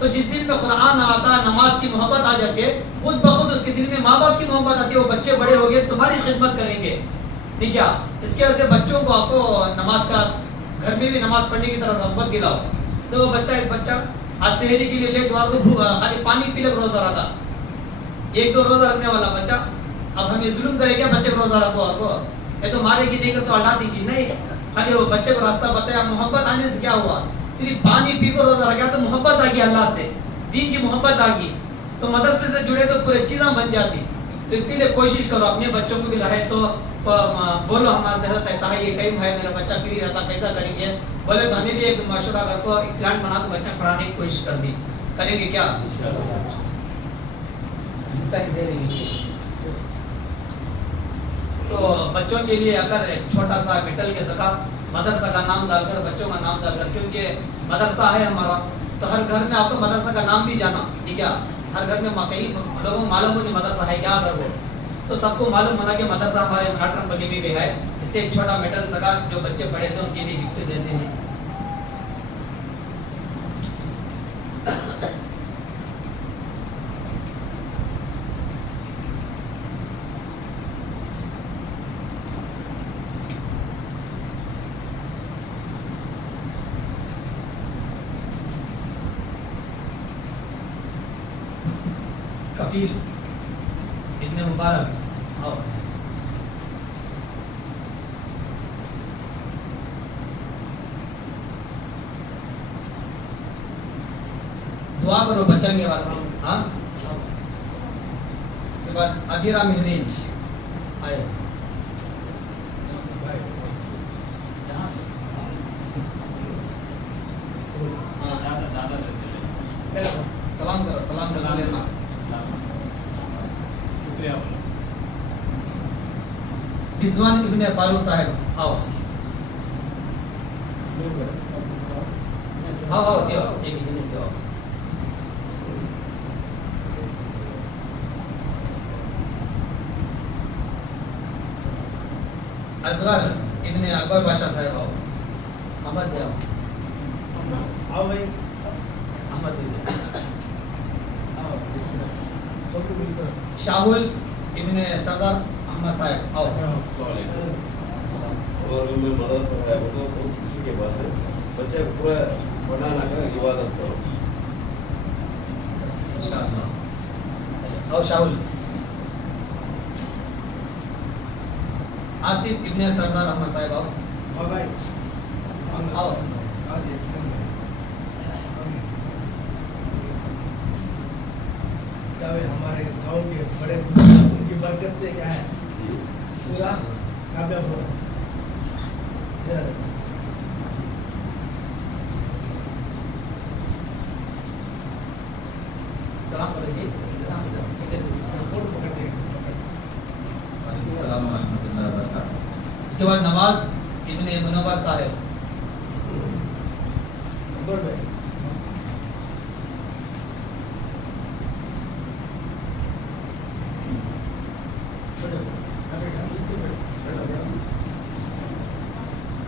तो जिस दिल में कुरान आता नमाज की मोहब्बत आ जाती है खुद बखुद उसके दिल में माँ बाप की मोहब्बत आती है वो बच्चे बड़े हो गए तुम्हारी खिदमत करेंगे ठीक क्या इसके वजह से बच्चों को आपको नमाज का घर में भी नमाज पढ़ने की तरफ रगबत दिलाओ तो वो बच्चा एक बच्चा आज शहरी के लिए लेट हुआ खाली पानी पी लग रोजा रखा 1-2 रोजा रखने वाला बच्चा अब हम ये जुल्म करेंगे बच्चे को रोजा रखो आपको ये तो मारेगी नहीं तो हटा देगी नहीं खाली वो बच्चे को रास्ता बताया मोहब्बत आने से क्या हुआ सिर्फ पानी पी को रोजा रखा तो मोहब्बत आ गई अल्लाह से दीन की मोहब्बत आ गई तो मदरसे से जुड़े तो पूरी चीज़ें बन जाती तो इसीलिए कोशिश करो अपने बच्चों को भी रहे तो बोलो हमारे से ऐसा है ये टाइम है मेरा बच्चा फ्री रहता कैसा करेंगे बोले तो हमें भी एक मशवरा करके एक प्लान बना के बच्चा पढ़ाने की कोशिश कर दी करेंगे क्या दे देंगे तो बच्चों के लिए अगर एक छोटा सा मिटल के सका मदरसा का नाम डालकर बच्चों का नाम डालकर क्योंकि मदरसा है हमारा तो हर घर में आपको मदरसा का नाम भी जाना ठीक है हर घर में कई लोगों को मालूम हो कि मदरसा है क्या अगर वो तो सबको मालूम होना कि मदरसा हमारे मराठन बगी में भी है इसलिए एक छोटा मेटल सका जो बच्चे पढ़े थे उनके लिए गिफ्ट देते हैं कफील इब्ने मुबारक आओ दुआ करो बच्चा के वास्ते हाँ इसके बाद अधीरा मिहरीन आए सलाम करो सलाम से लेना रिजवान इब्ने फारूक साहब आओ आओ दियो एक ही दिन दियो असगर इब्ने अकबर बादशाह साहब आओ अहमद दियो आओ भाई अहमद दियो शाहुल इब्ने सरदार अहमद साहब आओ और मैं मदरसा है वो तो बहुत खुशी के बात है बच्चे पूरा बनाना का इबादत करो इंशाअल्लाह आओ शाहुल आसिफ इब्ने सरदार अहमद साहब आओ और भाई आओ क्या है हमारे गांव के बड़े उनकी बरकत से क्या है पूरा कामयाब हो सलाम करेंगे। फोटो पकड़ते हैं अस्सलाम वालेकुम रहमतुल्लाहि व बरकातहू। इसके बाद नवाज इब्ने मुनव्वर साहब। बोल भाई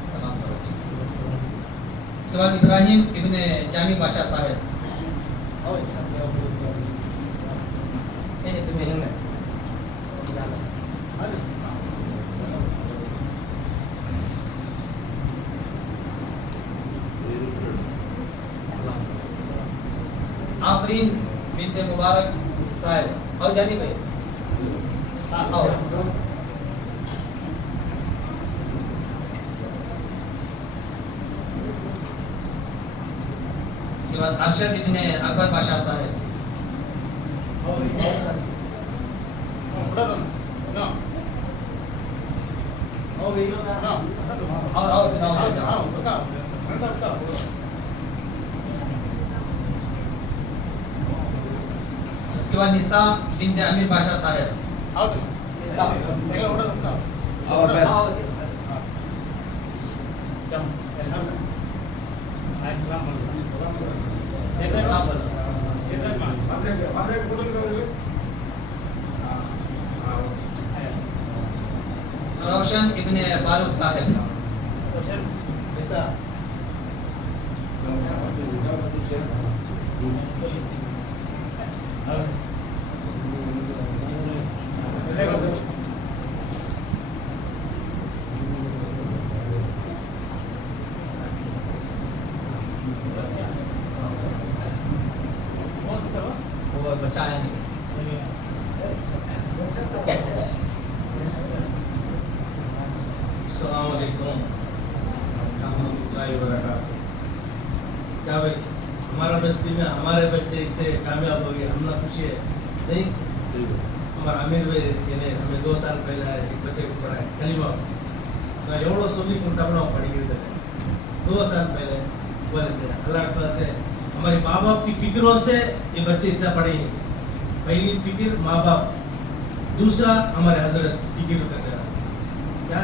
सलाम करेंगे। इसके बाद इब्राहिम इब्ने जानी बादशाह साहब। नहीं तुम्हें नहीं आफरीन बिनते मुबारक साहब और जानी भाई आओ। इसके बाद अरशद इब्ने अकबर बादशाह साहब। इसके बाद निसा बिनते अमीर बादशाह साहब। और बैठ रोशन इब्ने फारूक साहब। ऐसा वो बचाया नहीं। अस्सलाम वालेकुम रहमतुल्लाहि व बरकातहू। क्या भाई हमारा बस्ती में हमारे बच्चे इतने कामयाब हो गए, हम ना खुशी है नहीं? हमारा अमीर भाई ने हमें 2 साल पहले एक बच्चे को पढ़ाया कलीमा ना एवढो सोली कुंटा बनाओ पड़ी गई 2 साल पहले बोले थे अल्लाह के पास है हमारे माँ बाप की फिक्रों से ये बच्चे इतना पढ़े हैं। पहली फिक्र माँ बाप, दूसरा हमारे हजरत फिक्र करते हैं। क्या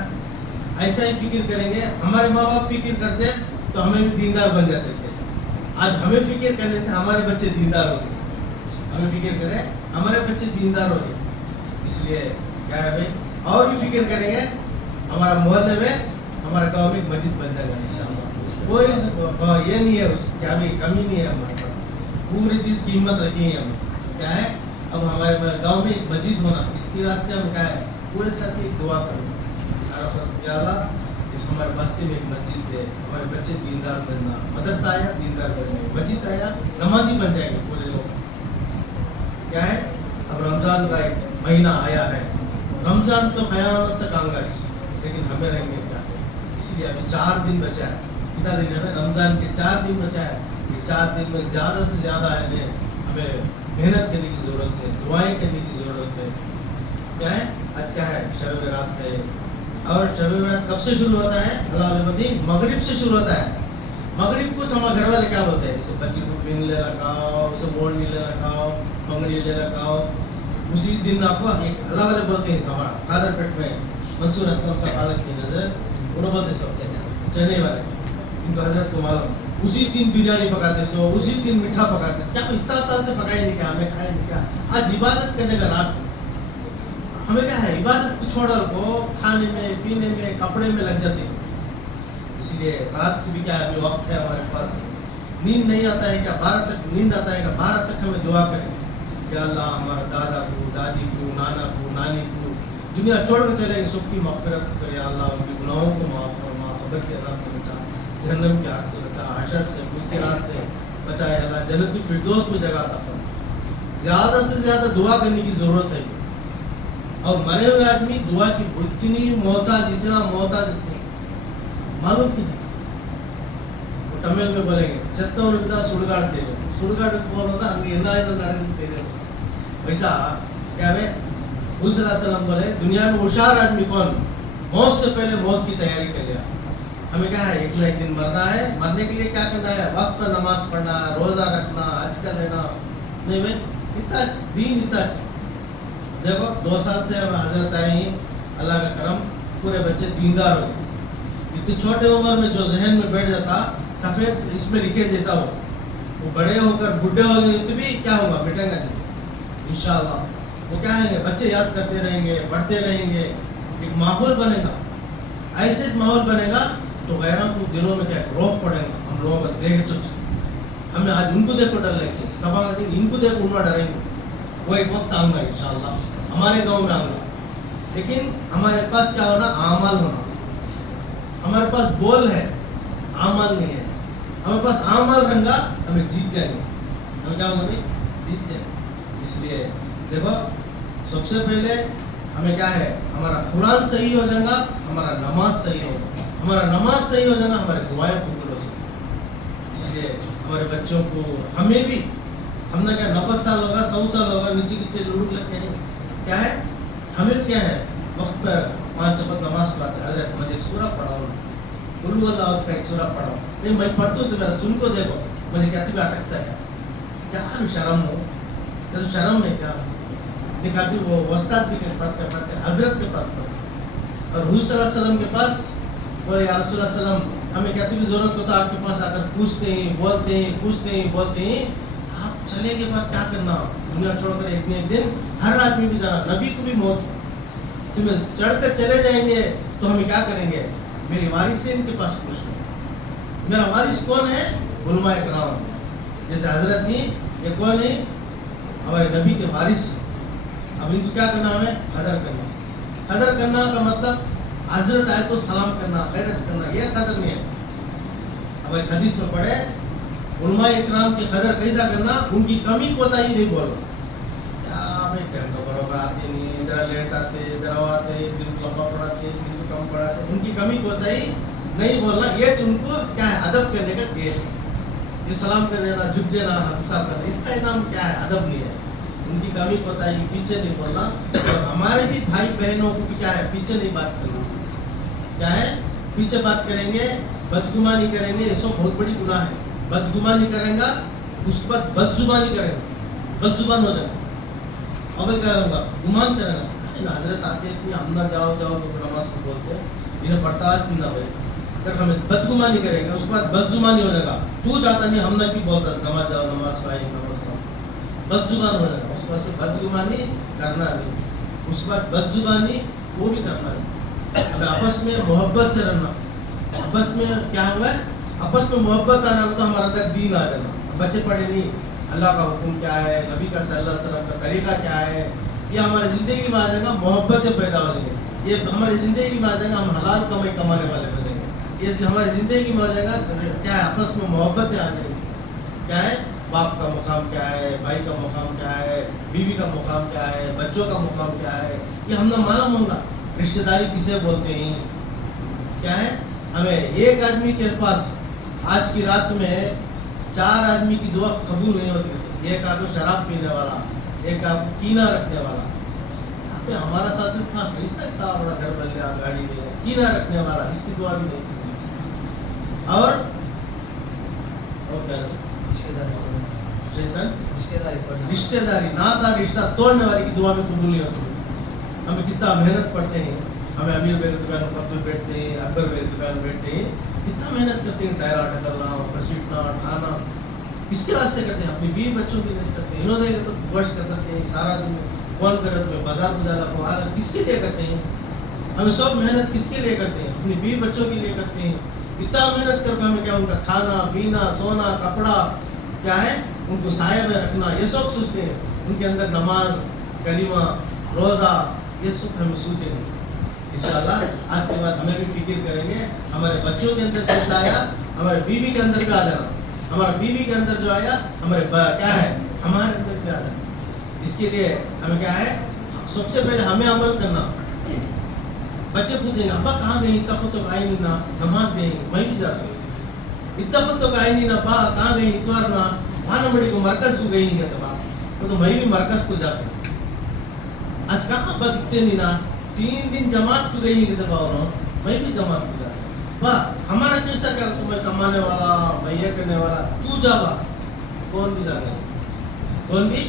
ऐसा ही फिक्र करेंगे? हमारे माँ बाप फिक्र करते तो हमें भी दीनदार बन जाते थे। आज हमें फिक्र करने से हमारे बच्चे दीनदार हो गए। हमें फिक्र करें हमारे बच्चे दीनदार हो गए। इसलिए क्या है भाई और भी फिक्र करेंगे हमारा मोहल्ले में हमारा गांव में मस्जिद बन जाएगा इंशाअल्लाह। कोई ये नहीं है उसकी क्या भी कमी नहीं है हमारे पास, पूरी चीज़ की हिम्मत रखी है हम। क्या है अब हमारे गांव में एक मस्जिद होना इसके रास्ते हम क्या है पूरे साथ एक दुआ करें हमारे बस्ती में एक मस्जिद है, हमारे बच्चे दीनदार बनना, मदरसा आया दीनदार बनने, मस्जिद आया नमाजी बन जाएंगे पूरे लोग। क्या है अब रमजान का एक महीना आया है, रमजान तो क़यामत तक आएगा लेकिन हमें रहेंगे क्या? इसलिए अभी 4 दिन बचा है। कितना दिन है? रमजान के 4 दिन बचा है। ये 4 दिन में ज़्यादा से ज़्यादा है हमें मेहनत करने की ज़रूरत है, दुआएं करने की ज़रूरत है। क्या है आज क्या है शब रात है और शब रात कब से शुरू होता है? मगरिब से शुरू होता है। मगरिब को हमारे घर वाले क्या बोलते हैं? इसे बच्चे को बिन ले रखाओ, उसे मोड़ नहीं ले रखाओ, मंगनी ले रखाओ। उसी दिन आपको एक अल्लाह वाले बोलते हैं हमारा खादर पेट में मंसूर असलम साहब हालत की नजर उन्होंने बोलते सब चने वाले इनको हजरत को मालूम उसी दिन बिरयानी पकाते सो, उसी दिन मीठा पकाते। क्या इतना साल से पकाए नहीं क्या? हमें खाए नहीं क्या? आज इबादत करने का रात हमें क्या है इबादत को छोड़ को खाने में पीने में कपड़े में लग जाते हैं। इसलिए रात की भी क्या अभी वक्त है हमारे पास। नींद नहीं आता है क्या? 12 तक नींद आता है क्या? 12 तक हमें दुआ करें या अल्लाह हमारे दादा को, दादी को, नाना को, नानी को दुनिया छोड़ कर चले सबकी मग़फ़िरत करे। अल्लाह उनके गुनाहों को माफ़ फरमा, क़ब्र के अज़ाब से बचा, जहन्नम के आग से बचा, हशर से, मुसीबत से बचाए। अल्लाह जन्नतुल फिरदौस में जगह अता फरमा। ज़्यादा से ज़्यादा दुआ करने की ज़रूरत है। और मरे हुए आदमी दुआ की इतनी मोहताज मालूम की वो तमिल में बोलेंगे सत्तवरुद्धा सुड़गाड़ सुड़गाड़ बोलता हंगे वैसा क्या है सल्लम बोले दुनिया में होशियार आदमी कौन, मौत से पहले मौत की तैयारी कर लिया। हमें क्या है, एक ना एक दिन मरना है, मरने के लिए क्या करना है, वक्त पर नमाज पढ़ना, रोजा रखना, हज कर लेना। नहीं भाई, इतना दीन इतना देखो 2 साल से हजरत आई, अल्लाह का करम, पूरे बच्चे दीनदार हो गए। इतनी छोटे उम्र में जो जहन में बैठ जाता सफेद इसमें लिखे जैसा हो, वो बड़े होकर बुढ़े हो गए तो भी क्या होगा, मिटेगा नहीं इंशाअल्लाह। वो क्या है, बच्चे याद करते रहेंगे, बढ़ते रहेंगे, एक माहौल बनेगा। ऐसे माहौल बनेगा तो गैरों को दिलों में क्या रोक पड़ेगा। हम लोगों को देख तो हमें आज उनको देखो डर लगेगा, सभा दिन इनको देखो उनका डरेंगे। वो एक वक्त आऊँगा इंशाअल्लाह, हमारे गांव में आऊँगा। लेकिन हमारे पास क्या होना, आमाल होना। हमारे पास बोल है, आमाल नहीं है। हमारे पास आमाल रहेगा, हमें जीत जाएंगे। हमें क्या होगा भाई, जीत जाएंगे। इसलिए देखो सबसे पहले हमें क्या है, हमारा कुरान सही हो जाएगा, हमारा नमाज सही होगा। हमारा नमाज सही हो जाएगा, हमारे दुआएं कबूल हो जाएंगी। इसलिए हमारे बच्चों को, हमें भी, हमने क्या 90 साल होगा, 100 साल होगा, नीचे नीचे लुढ़क लगते हैं। क्या है, हमें क्या है, वक्त पर 5 वक्त नमाज पढ़ाते हैं। अरे मुझे सूरा पढ़ाओ, उल्लू अल्लाह का एक सूरा पढ़ाओ। नहीं मैं पढ़ता हूँ तो मेरा सुन को देखो, मुझे क्या तुम्हें अटकता है, क्या शर्म हो, तो शर्म है क्या दिखाती। वो उस्ताद के पास क्या पढ़ते हैं, हजरत के पास पढ़ते। और हुजूर सल्लल्लाहु अलैहि वसल्लम के पास बोले, या रसूलुल्लाह सल्लम, हमें क्या तुम्हें जरूरत हो तो आपके पास आकर पूछते हैं, बोलते हैं, पूछते हैं, बोलते हैं। आप चले के बाद क्या करना, दुनिया छोड़कर एक न एक दिन हर आदमी भी जाना, नबी को भी मौत। तुम्हें चढ़कर चले जाएंगे तो हमें क्या करेंगे, मेरी वारिस से इनके पास पूछना। मेरा वारिस कौन है, उलमाए किराम, जैसे हजरत ही, ये कौन है, हमारे नबी के वारिस। अब इनको क्या करना, हमें कदर करना। कदर करना का मतलब हजरत आए तो सलाम करना, खैरत करना, ये कदर नहीं है। अब एक हदीस में पढ़े, उलमाए इकराम की कदर कैसा करना, उनकी कमी कोताही नहीं बोलना। क्या भाई टाइम तो बराबर आते नहीं, जरा लेट आते, जरा आते, एक दिन लंबा पढ़ाते, एक दिन कम पढ़ाते, उनकी कमी कोताही नहीं बोलना। ये उनको क्या है, अदब करने का तेज। ये सलाम कर देना, झुक देना, हिसाब करना, इसका नाम क्या है, अदब नहीं है। उनकी कमी कोताही पीछे नहीं बोलना। और हमारे भी भाई बहनों को भी क्या है, पीछे नहीं बात करना। क्या है, पीछे बात करेंगे, बदगुमानी करेंगे, ये सब बहुत बड़ी गुनाह है। बदगुमानी करेंगे, उसके बाद बदजुबानी करेंगे, बदजुबान हो जाएगा। अब क्या होगा, गुमान करेगा, हजरत आते हैं हम ना जाओ जाओ तो नमाज को बोलते हैं, इन्हें पढ़ता आज ना भाई। अगर हमें बदगुमानी करेंगे, उसके बाद बदजुबानी हो जाएगा। तू चाहता नहीं, हम ना क्यों बोलता, नमाज जाओ, नमाज पाए, नमाज पाओ, बदजुबान हो जाएगा। उसके बाद से बदगुमानी करना नहीं, उसके बाद बदजुबानी वो भी करना नहीं। हमें आपस में मोहब्बत से रहना। आपस में क्या हुआ, आपस में मोहब्बत आना तो हमारा अंदर दीन आ जाना। बच्चे पढ़े नहीं, अल्लाह का हुक्म क्या है, नबी का सल्लल्लाहु अलैहि वसल्लम का तरीका क्या है, ये हमारी ज़िंदगी में आ जाएगा। मोहब्बतें पैदा हो जाएंगी, ये हमारी ज़िंदगी में आ जाएगा। हम हलाल कमाई कमाने वाले बनेंगे। ये हमारी ज़िंदगी में आ जाएगा, क्या है, आपस में मोहब्बतें आ जाएंगी। क्या है, बाप का मुकाम क्या है, भाई का मुकाम क्या है, बीवी का मुकाम क्या है, बच्चों का मुकाम क्या है, ये हमने मालूम होगा। रिश्तेदारी किसे बोलते हैं, क्या है। हमें एक आदमी के पास आज की रात में 4 आदमी की दुआ कबूल नहीं होती। एक आपको शराब पीने वाला, एक आपको कीना रखने वाला। यहाँ पे हमारा साथी था, कैसा इतना बड़ा घर बन गया, गाड़ी में कीना रखने वाला, इसकी दुआ भी नहीं की। और रिश्तेदारी, नाता रिश्ता तोड़ने वाले की दुआ भी कबूल नहीं होती। हमें कितना मेहनत पड़ते हैं, हमें अमीर बेग दुकान पर बैठते हैं, अकबर बेग दुकान बैठते हैं, कितना मेहनत करते हैं, टायर टकलना, घसीटना, उठाना, किसके वास्ते करते हैं, अपनी बीवी बच्चों के लिए करते हैं। इन्होंने तो वर्ष कर सकते हैं, सारा दिन कौन करे तो बाजार गुजारा को हाल किसके लिए करते हैं। हमें सब मेहनत किसके लिए करते हैं, अपनी बीवी बच्चों के लिए करते हैं। इतना मेहनत करके हमें क्या, उनका खाना पीना, सोना, कपड़ा, क्या है, उनको साया में रखना, ये सब सोचते हैं। उनके अंदर नमाज, कलीमा, रोज़ा, ये सब हमें सोचे नहीं। इंशाअल्लाह आज के बाद हमें भी फिक्र करेंगे, हमारे बच्चों के अंदर कैसा आया, हमारे बीवी के अंदर भी आ जाना। हमारा बीवी के अंदर जो आया, हमारे क्या है, हमारे अंदर क्या आया। इसके लिए हमें क्या है, सबसे पहले हमें अमल करना। बच्चे पूछेंगे, अब्बा कहाँ गई, इतना तो आई नहीं ना, नमाज गई, मैं भी जाता हूँ। इतना तो आई नहीं ना, पा कहाँ गई, इतवार ना, वहाँ बड़ी को मरकज को गई नहीं। तो मैं भी मरकज को जाता आज कहाँ बदते नहीं ना 3 दिन जमात को गई कि दबाओ मैं भी जमात को जाता वाह हमारा कैसा क्या तुम्हें कमाने वाला मैं ये करने वाला तू जावा कौन भी जाने कौन भी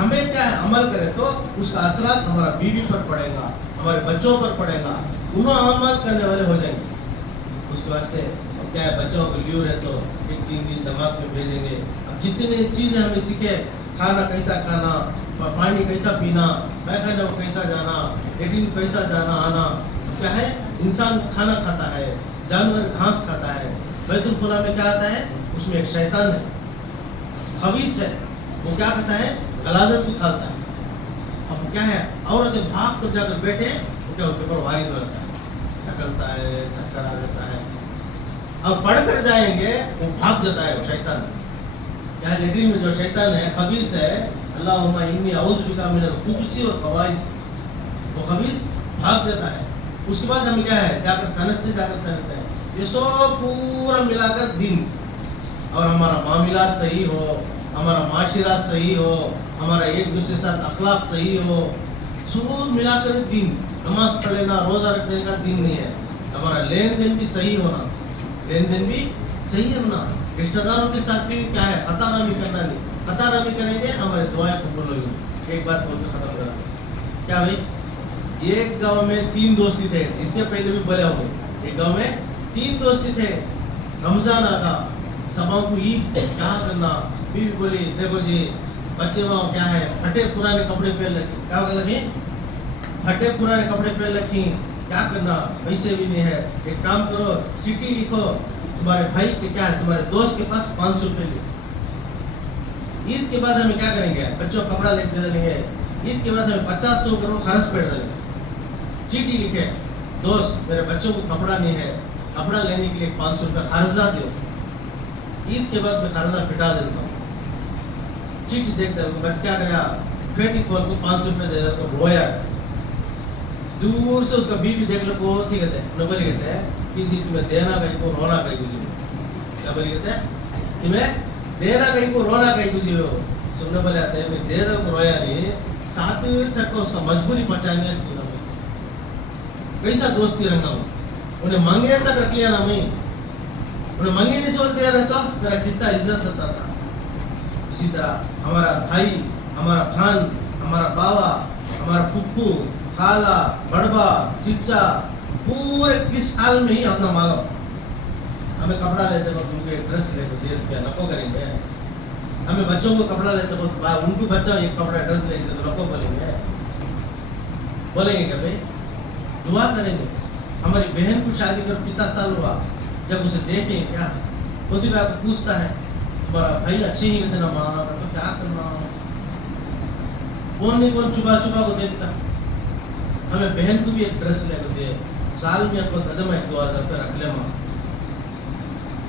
हमें क्या है अमल करे तो उसका असरात हमारा बीवी पर पड़ेगा हमारे बच्चों पर पड़ेगा दोनों अमल करने वाले हो जाएंगे उसके वास्ते क्या है बच्चों को ल्यू रहे तो 1-3 दिन जमात में भेजेंगे अब जितनी चीजें हमें सीखे खाना कैसा खाना पानी कैसा पीना पैखाने को कैसा जाना लेटिन कैसा जाना आना क्या है इंसान खाना खाता है जानवर घास खाता है बैतुल खुला में क्या आता है उसमें एक शैतान है खबीस है वो क्या करता है गलाजत को खाता है अब क्या है औरतें भाग कर जाकर बैठे तो क्या उसके ऊपर वारिद हो जाता है थकलता है चक्कर आ जाता है अब पढ़ कर जाएंगे वो भाग जाता है वो शैतान क्या है लेटरिन में जो शैतान है खबीस है अल्लाहुम्मा इन्नी औज़ु बिका मिनल खुबुसी और खबाइस वो खबीस भाग जाता है उसके बाद हम क्या है जाकर सनत से जाकर सनत से ये सब पूरा मिलाकर दिन और हमारा मामला सही हो हमारा माशिरा सही हो हमारा एक दूसरे के साथ अखलाक सही हो सब मिलाकर दिन नमाज पढ़ लेना रोजा रखने का दिन नहीं है हमारा लेन देन भी सही होना लेन देन भी सही होना रिश्तेदारों के साथ भी क्या है खतारामी करना नहीं खतारामी करेंगे हमारे दुआएं कबूल होंगी एक बात बोल के खत्म करा क्या भाई एक गांव में 3 दोस्ती थे इससे पहले भी बोले होंगे एक गांव में 3 दोस्ती थे रमजान आता सबों को ईद क्या करना बीवी बोली देखो जी बच्चे वहाँ क्या है फटे पुराने कपड़े पहन रखे क्या लगे फटे पुराने कपड़े पहन रखी क्या करना पैसे भी नहीं है एक काम करो चिट्ठी लिखो तुम्हारे भाई के क्या है तुम्हारे दोस्त के पास 500 रुपये लिखो ईद के बाद हमें क्या करेंगे बच्चों को कपड़ा लेके दे देंगे ईद के बाद हमें 50-100 करोड़ खर्च कर देंगे चिट्ठी लिखे दोस्त मेरे बच्चों को कपड़ा नहीं है कपड़ा लेने के लिए 500 रुपये खर्चा दो ईद के बाद मैं खर्चा पिटा देता हूँ चिट्ठी देखते बच्चा क्या करेगा बेटी को 500 रुपये दे देता तो रोया दूर से उसका बीवी देख लो को ठीक है न बोली कहते हैं कि जी तुम्हें देना कहीं को रोना कहीं तुझे क्या बोली कहते हैं तुम्हें देना कहीं को रोना कहीं तुझे हो सुनने बोले आते हैं मैं दे दो को रोया नहीं साथ को उसका मजबूरी पहुंचाएंगे कैसा दोस्ती रंगा उन्हें मांगे तक रख लिया ना मैं उन्हें मांगे नहीं सोच दिया रहता मेरा कितना इज्जत होता था इसी तरह हमारा भाई हमारा भान हमारा बाबा हमारा फुप्पू खाला बड़बा चिच्चा पूरे 20 साल में ही अपना मांगो हमें कपड़ा लेते वक्त उनको एक ड्रेस लेते दे दिया नको करेंगे हमें बच्चों को कपड़ा लेते वक्त उनको बच्चा एक कपड़ा ड्रेस लेते तो नको बोलेंगे बोलेंगे क्या भाई दुआ करेंगे हमारी बहन को शादी कर कितना साल हुआ जब उसे देखें क्या खुद भी आपको पूछता है तुम्हारा भाई अच्छे ही कहते ना माँ तो क्या करना कौन नहीं कौन छुपा छुपा को देखता हमें बहन को भी एक ड्रेस लेकर दे साल में आपको कदम है 2000 रुपये रख ले माँ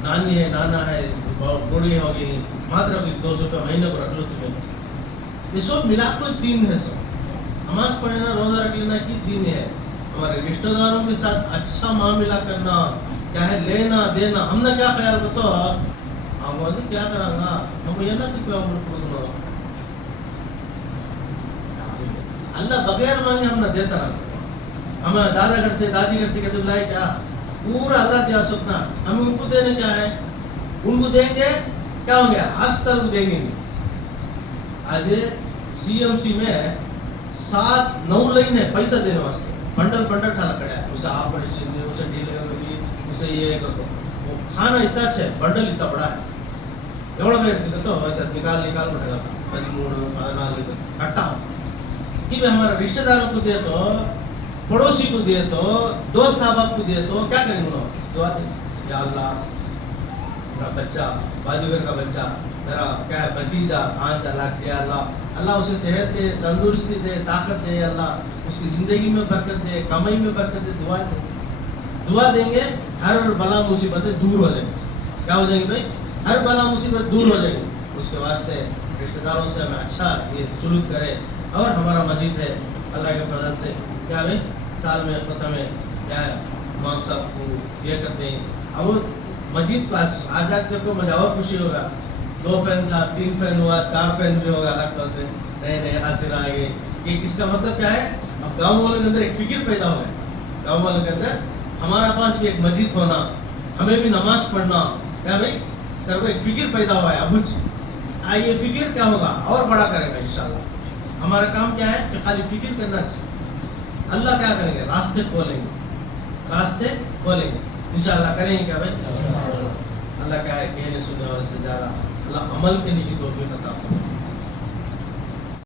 नानी है नाना है बूढ़ी हो गई मात्र अभी 200 रुपये महीने को रख लो तुम्हें ये सब मिला को दिन है सब नमाज पढ़ना रोजा रख लेना की दिन है हमारे रिश्तेदारों के साथ अच्छा मामला करना क्या है लेना देना हमने क्या ख्याल करते हम क्या करांगा हम ये ना तो क्यों अल्लाह बगैर मांगे हम ना देता ना हमें दादा घर से दादी घर से कहते लाए क्या पूरा अल्लाह दिया सपना हमें उनको देने क्या है उनको देंगे क्या हो गया आज तक देंगे नहीं आज सीएमसी में 7-9 लाइन है पैसा देने वास्ते बंडल ठाला खड़ा है उसे ऑपरेशन उसे डीले होगी उसे ये करो वो खाना इतना अच्छा है बंडल इतना बड़ा है एवढा वेळ तो वैसा निकाल पड़ेगा 13-14 कट्टा कि हमारा रिश्तेदारों को दे तो पड़ोसी को दे तो दोस्त अहबाब को दे तो क्या करेंगे लोग दुआ दे या अल्लाह मेरा बच्चा बाजूगर का बच्चा मेरा क्या है भतीजा 5 लाख दे अल्लाह अल्लाह उसे सेहत दे तंदुरुस्ती दे ताकत दे अल्लाह उसकी ज़िंदगी में बरकत दे कमाई में बरकत दे दुआ देंगे हर बला मुसीबतें दूर हो जाएंगी क्या हो जाएंगी भाई हर बला मुसीबत दूर हो जाएगी उसके वास्ते रिश्तेदारों से हमें अच्छा ये सुलूक करे और हमारा मस्जिद है अल्लाह के फजल से क्या भाई साल में पता में क्या है इमाम साहब को ये करते हैं अब मस्जिद पास आ जाते को मुझे और खुशी होगा 2 फैन था, 3 फैन हुआ, 4 फैन भी होगा, हर तरह से नए नए हासिल आएंगे। कि इसका मतलब क्या है, अब गाँव वालों के अंदर एक फिक्र पैदा हो गया। गाँव वालों के अंदर हमारा पास भी एक मस्जिद होना, हमें भी नमाज पढ़ना, क्या भाई तेरे को एक फिक्र पैदा हुआ है। अब ये फिक्र क्या होगा, और बड़ा करेगा इंशाल्लाह। हमारा काम क्या है कि खाली फिक्र करना चाहिए। अल्लाह क्या करेंगे, रास्ते खोलेंगे, रास्ते खोलेंगे इंशाल्लाह। करेंगे क्या भाई? अल्लाह क्या है, कहने सुनने वाले से ज़्यादा अल्लाह अमल के लिए तौफीक अता फरमाए।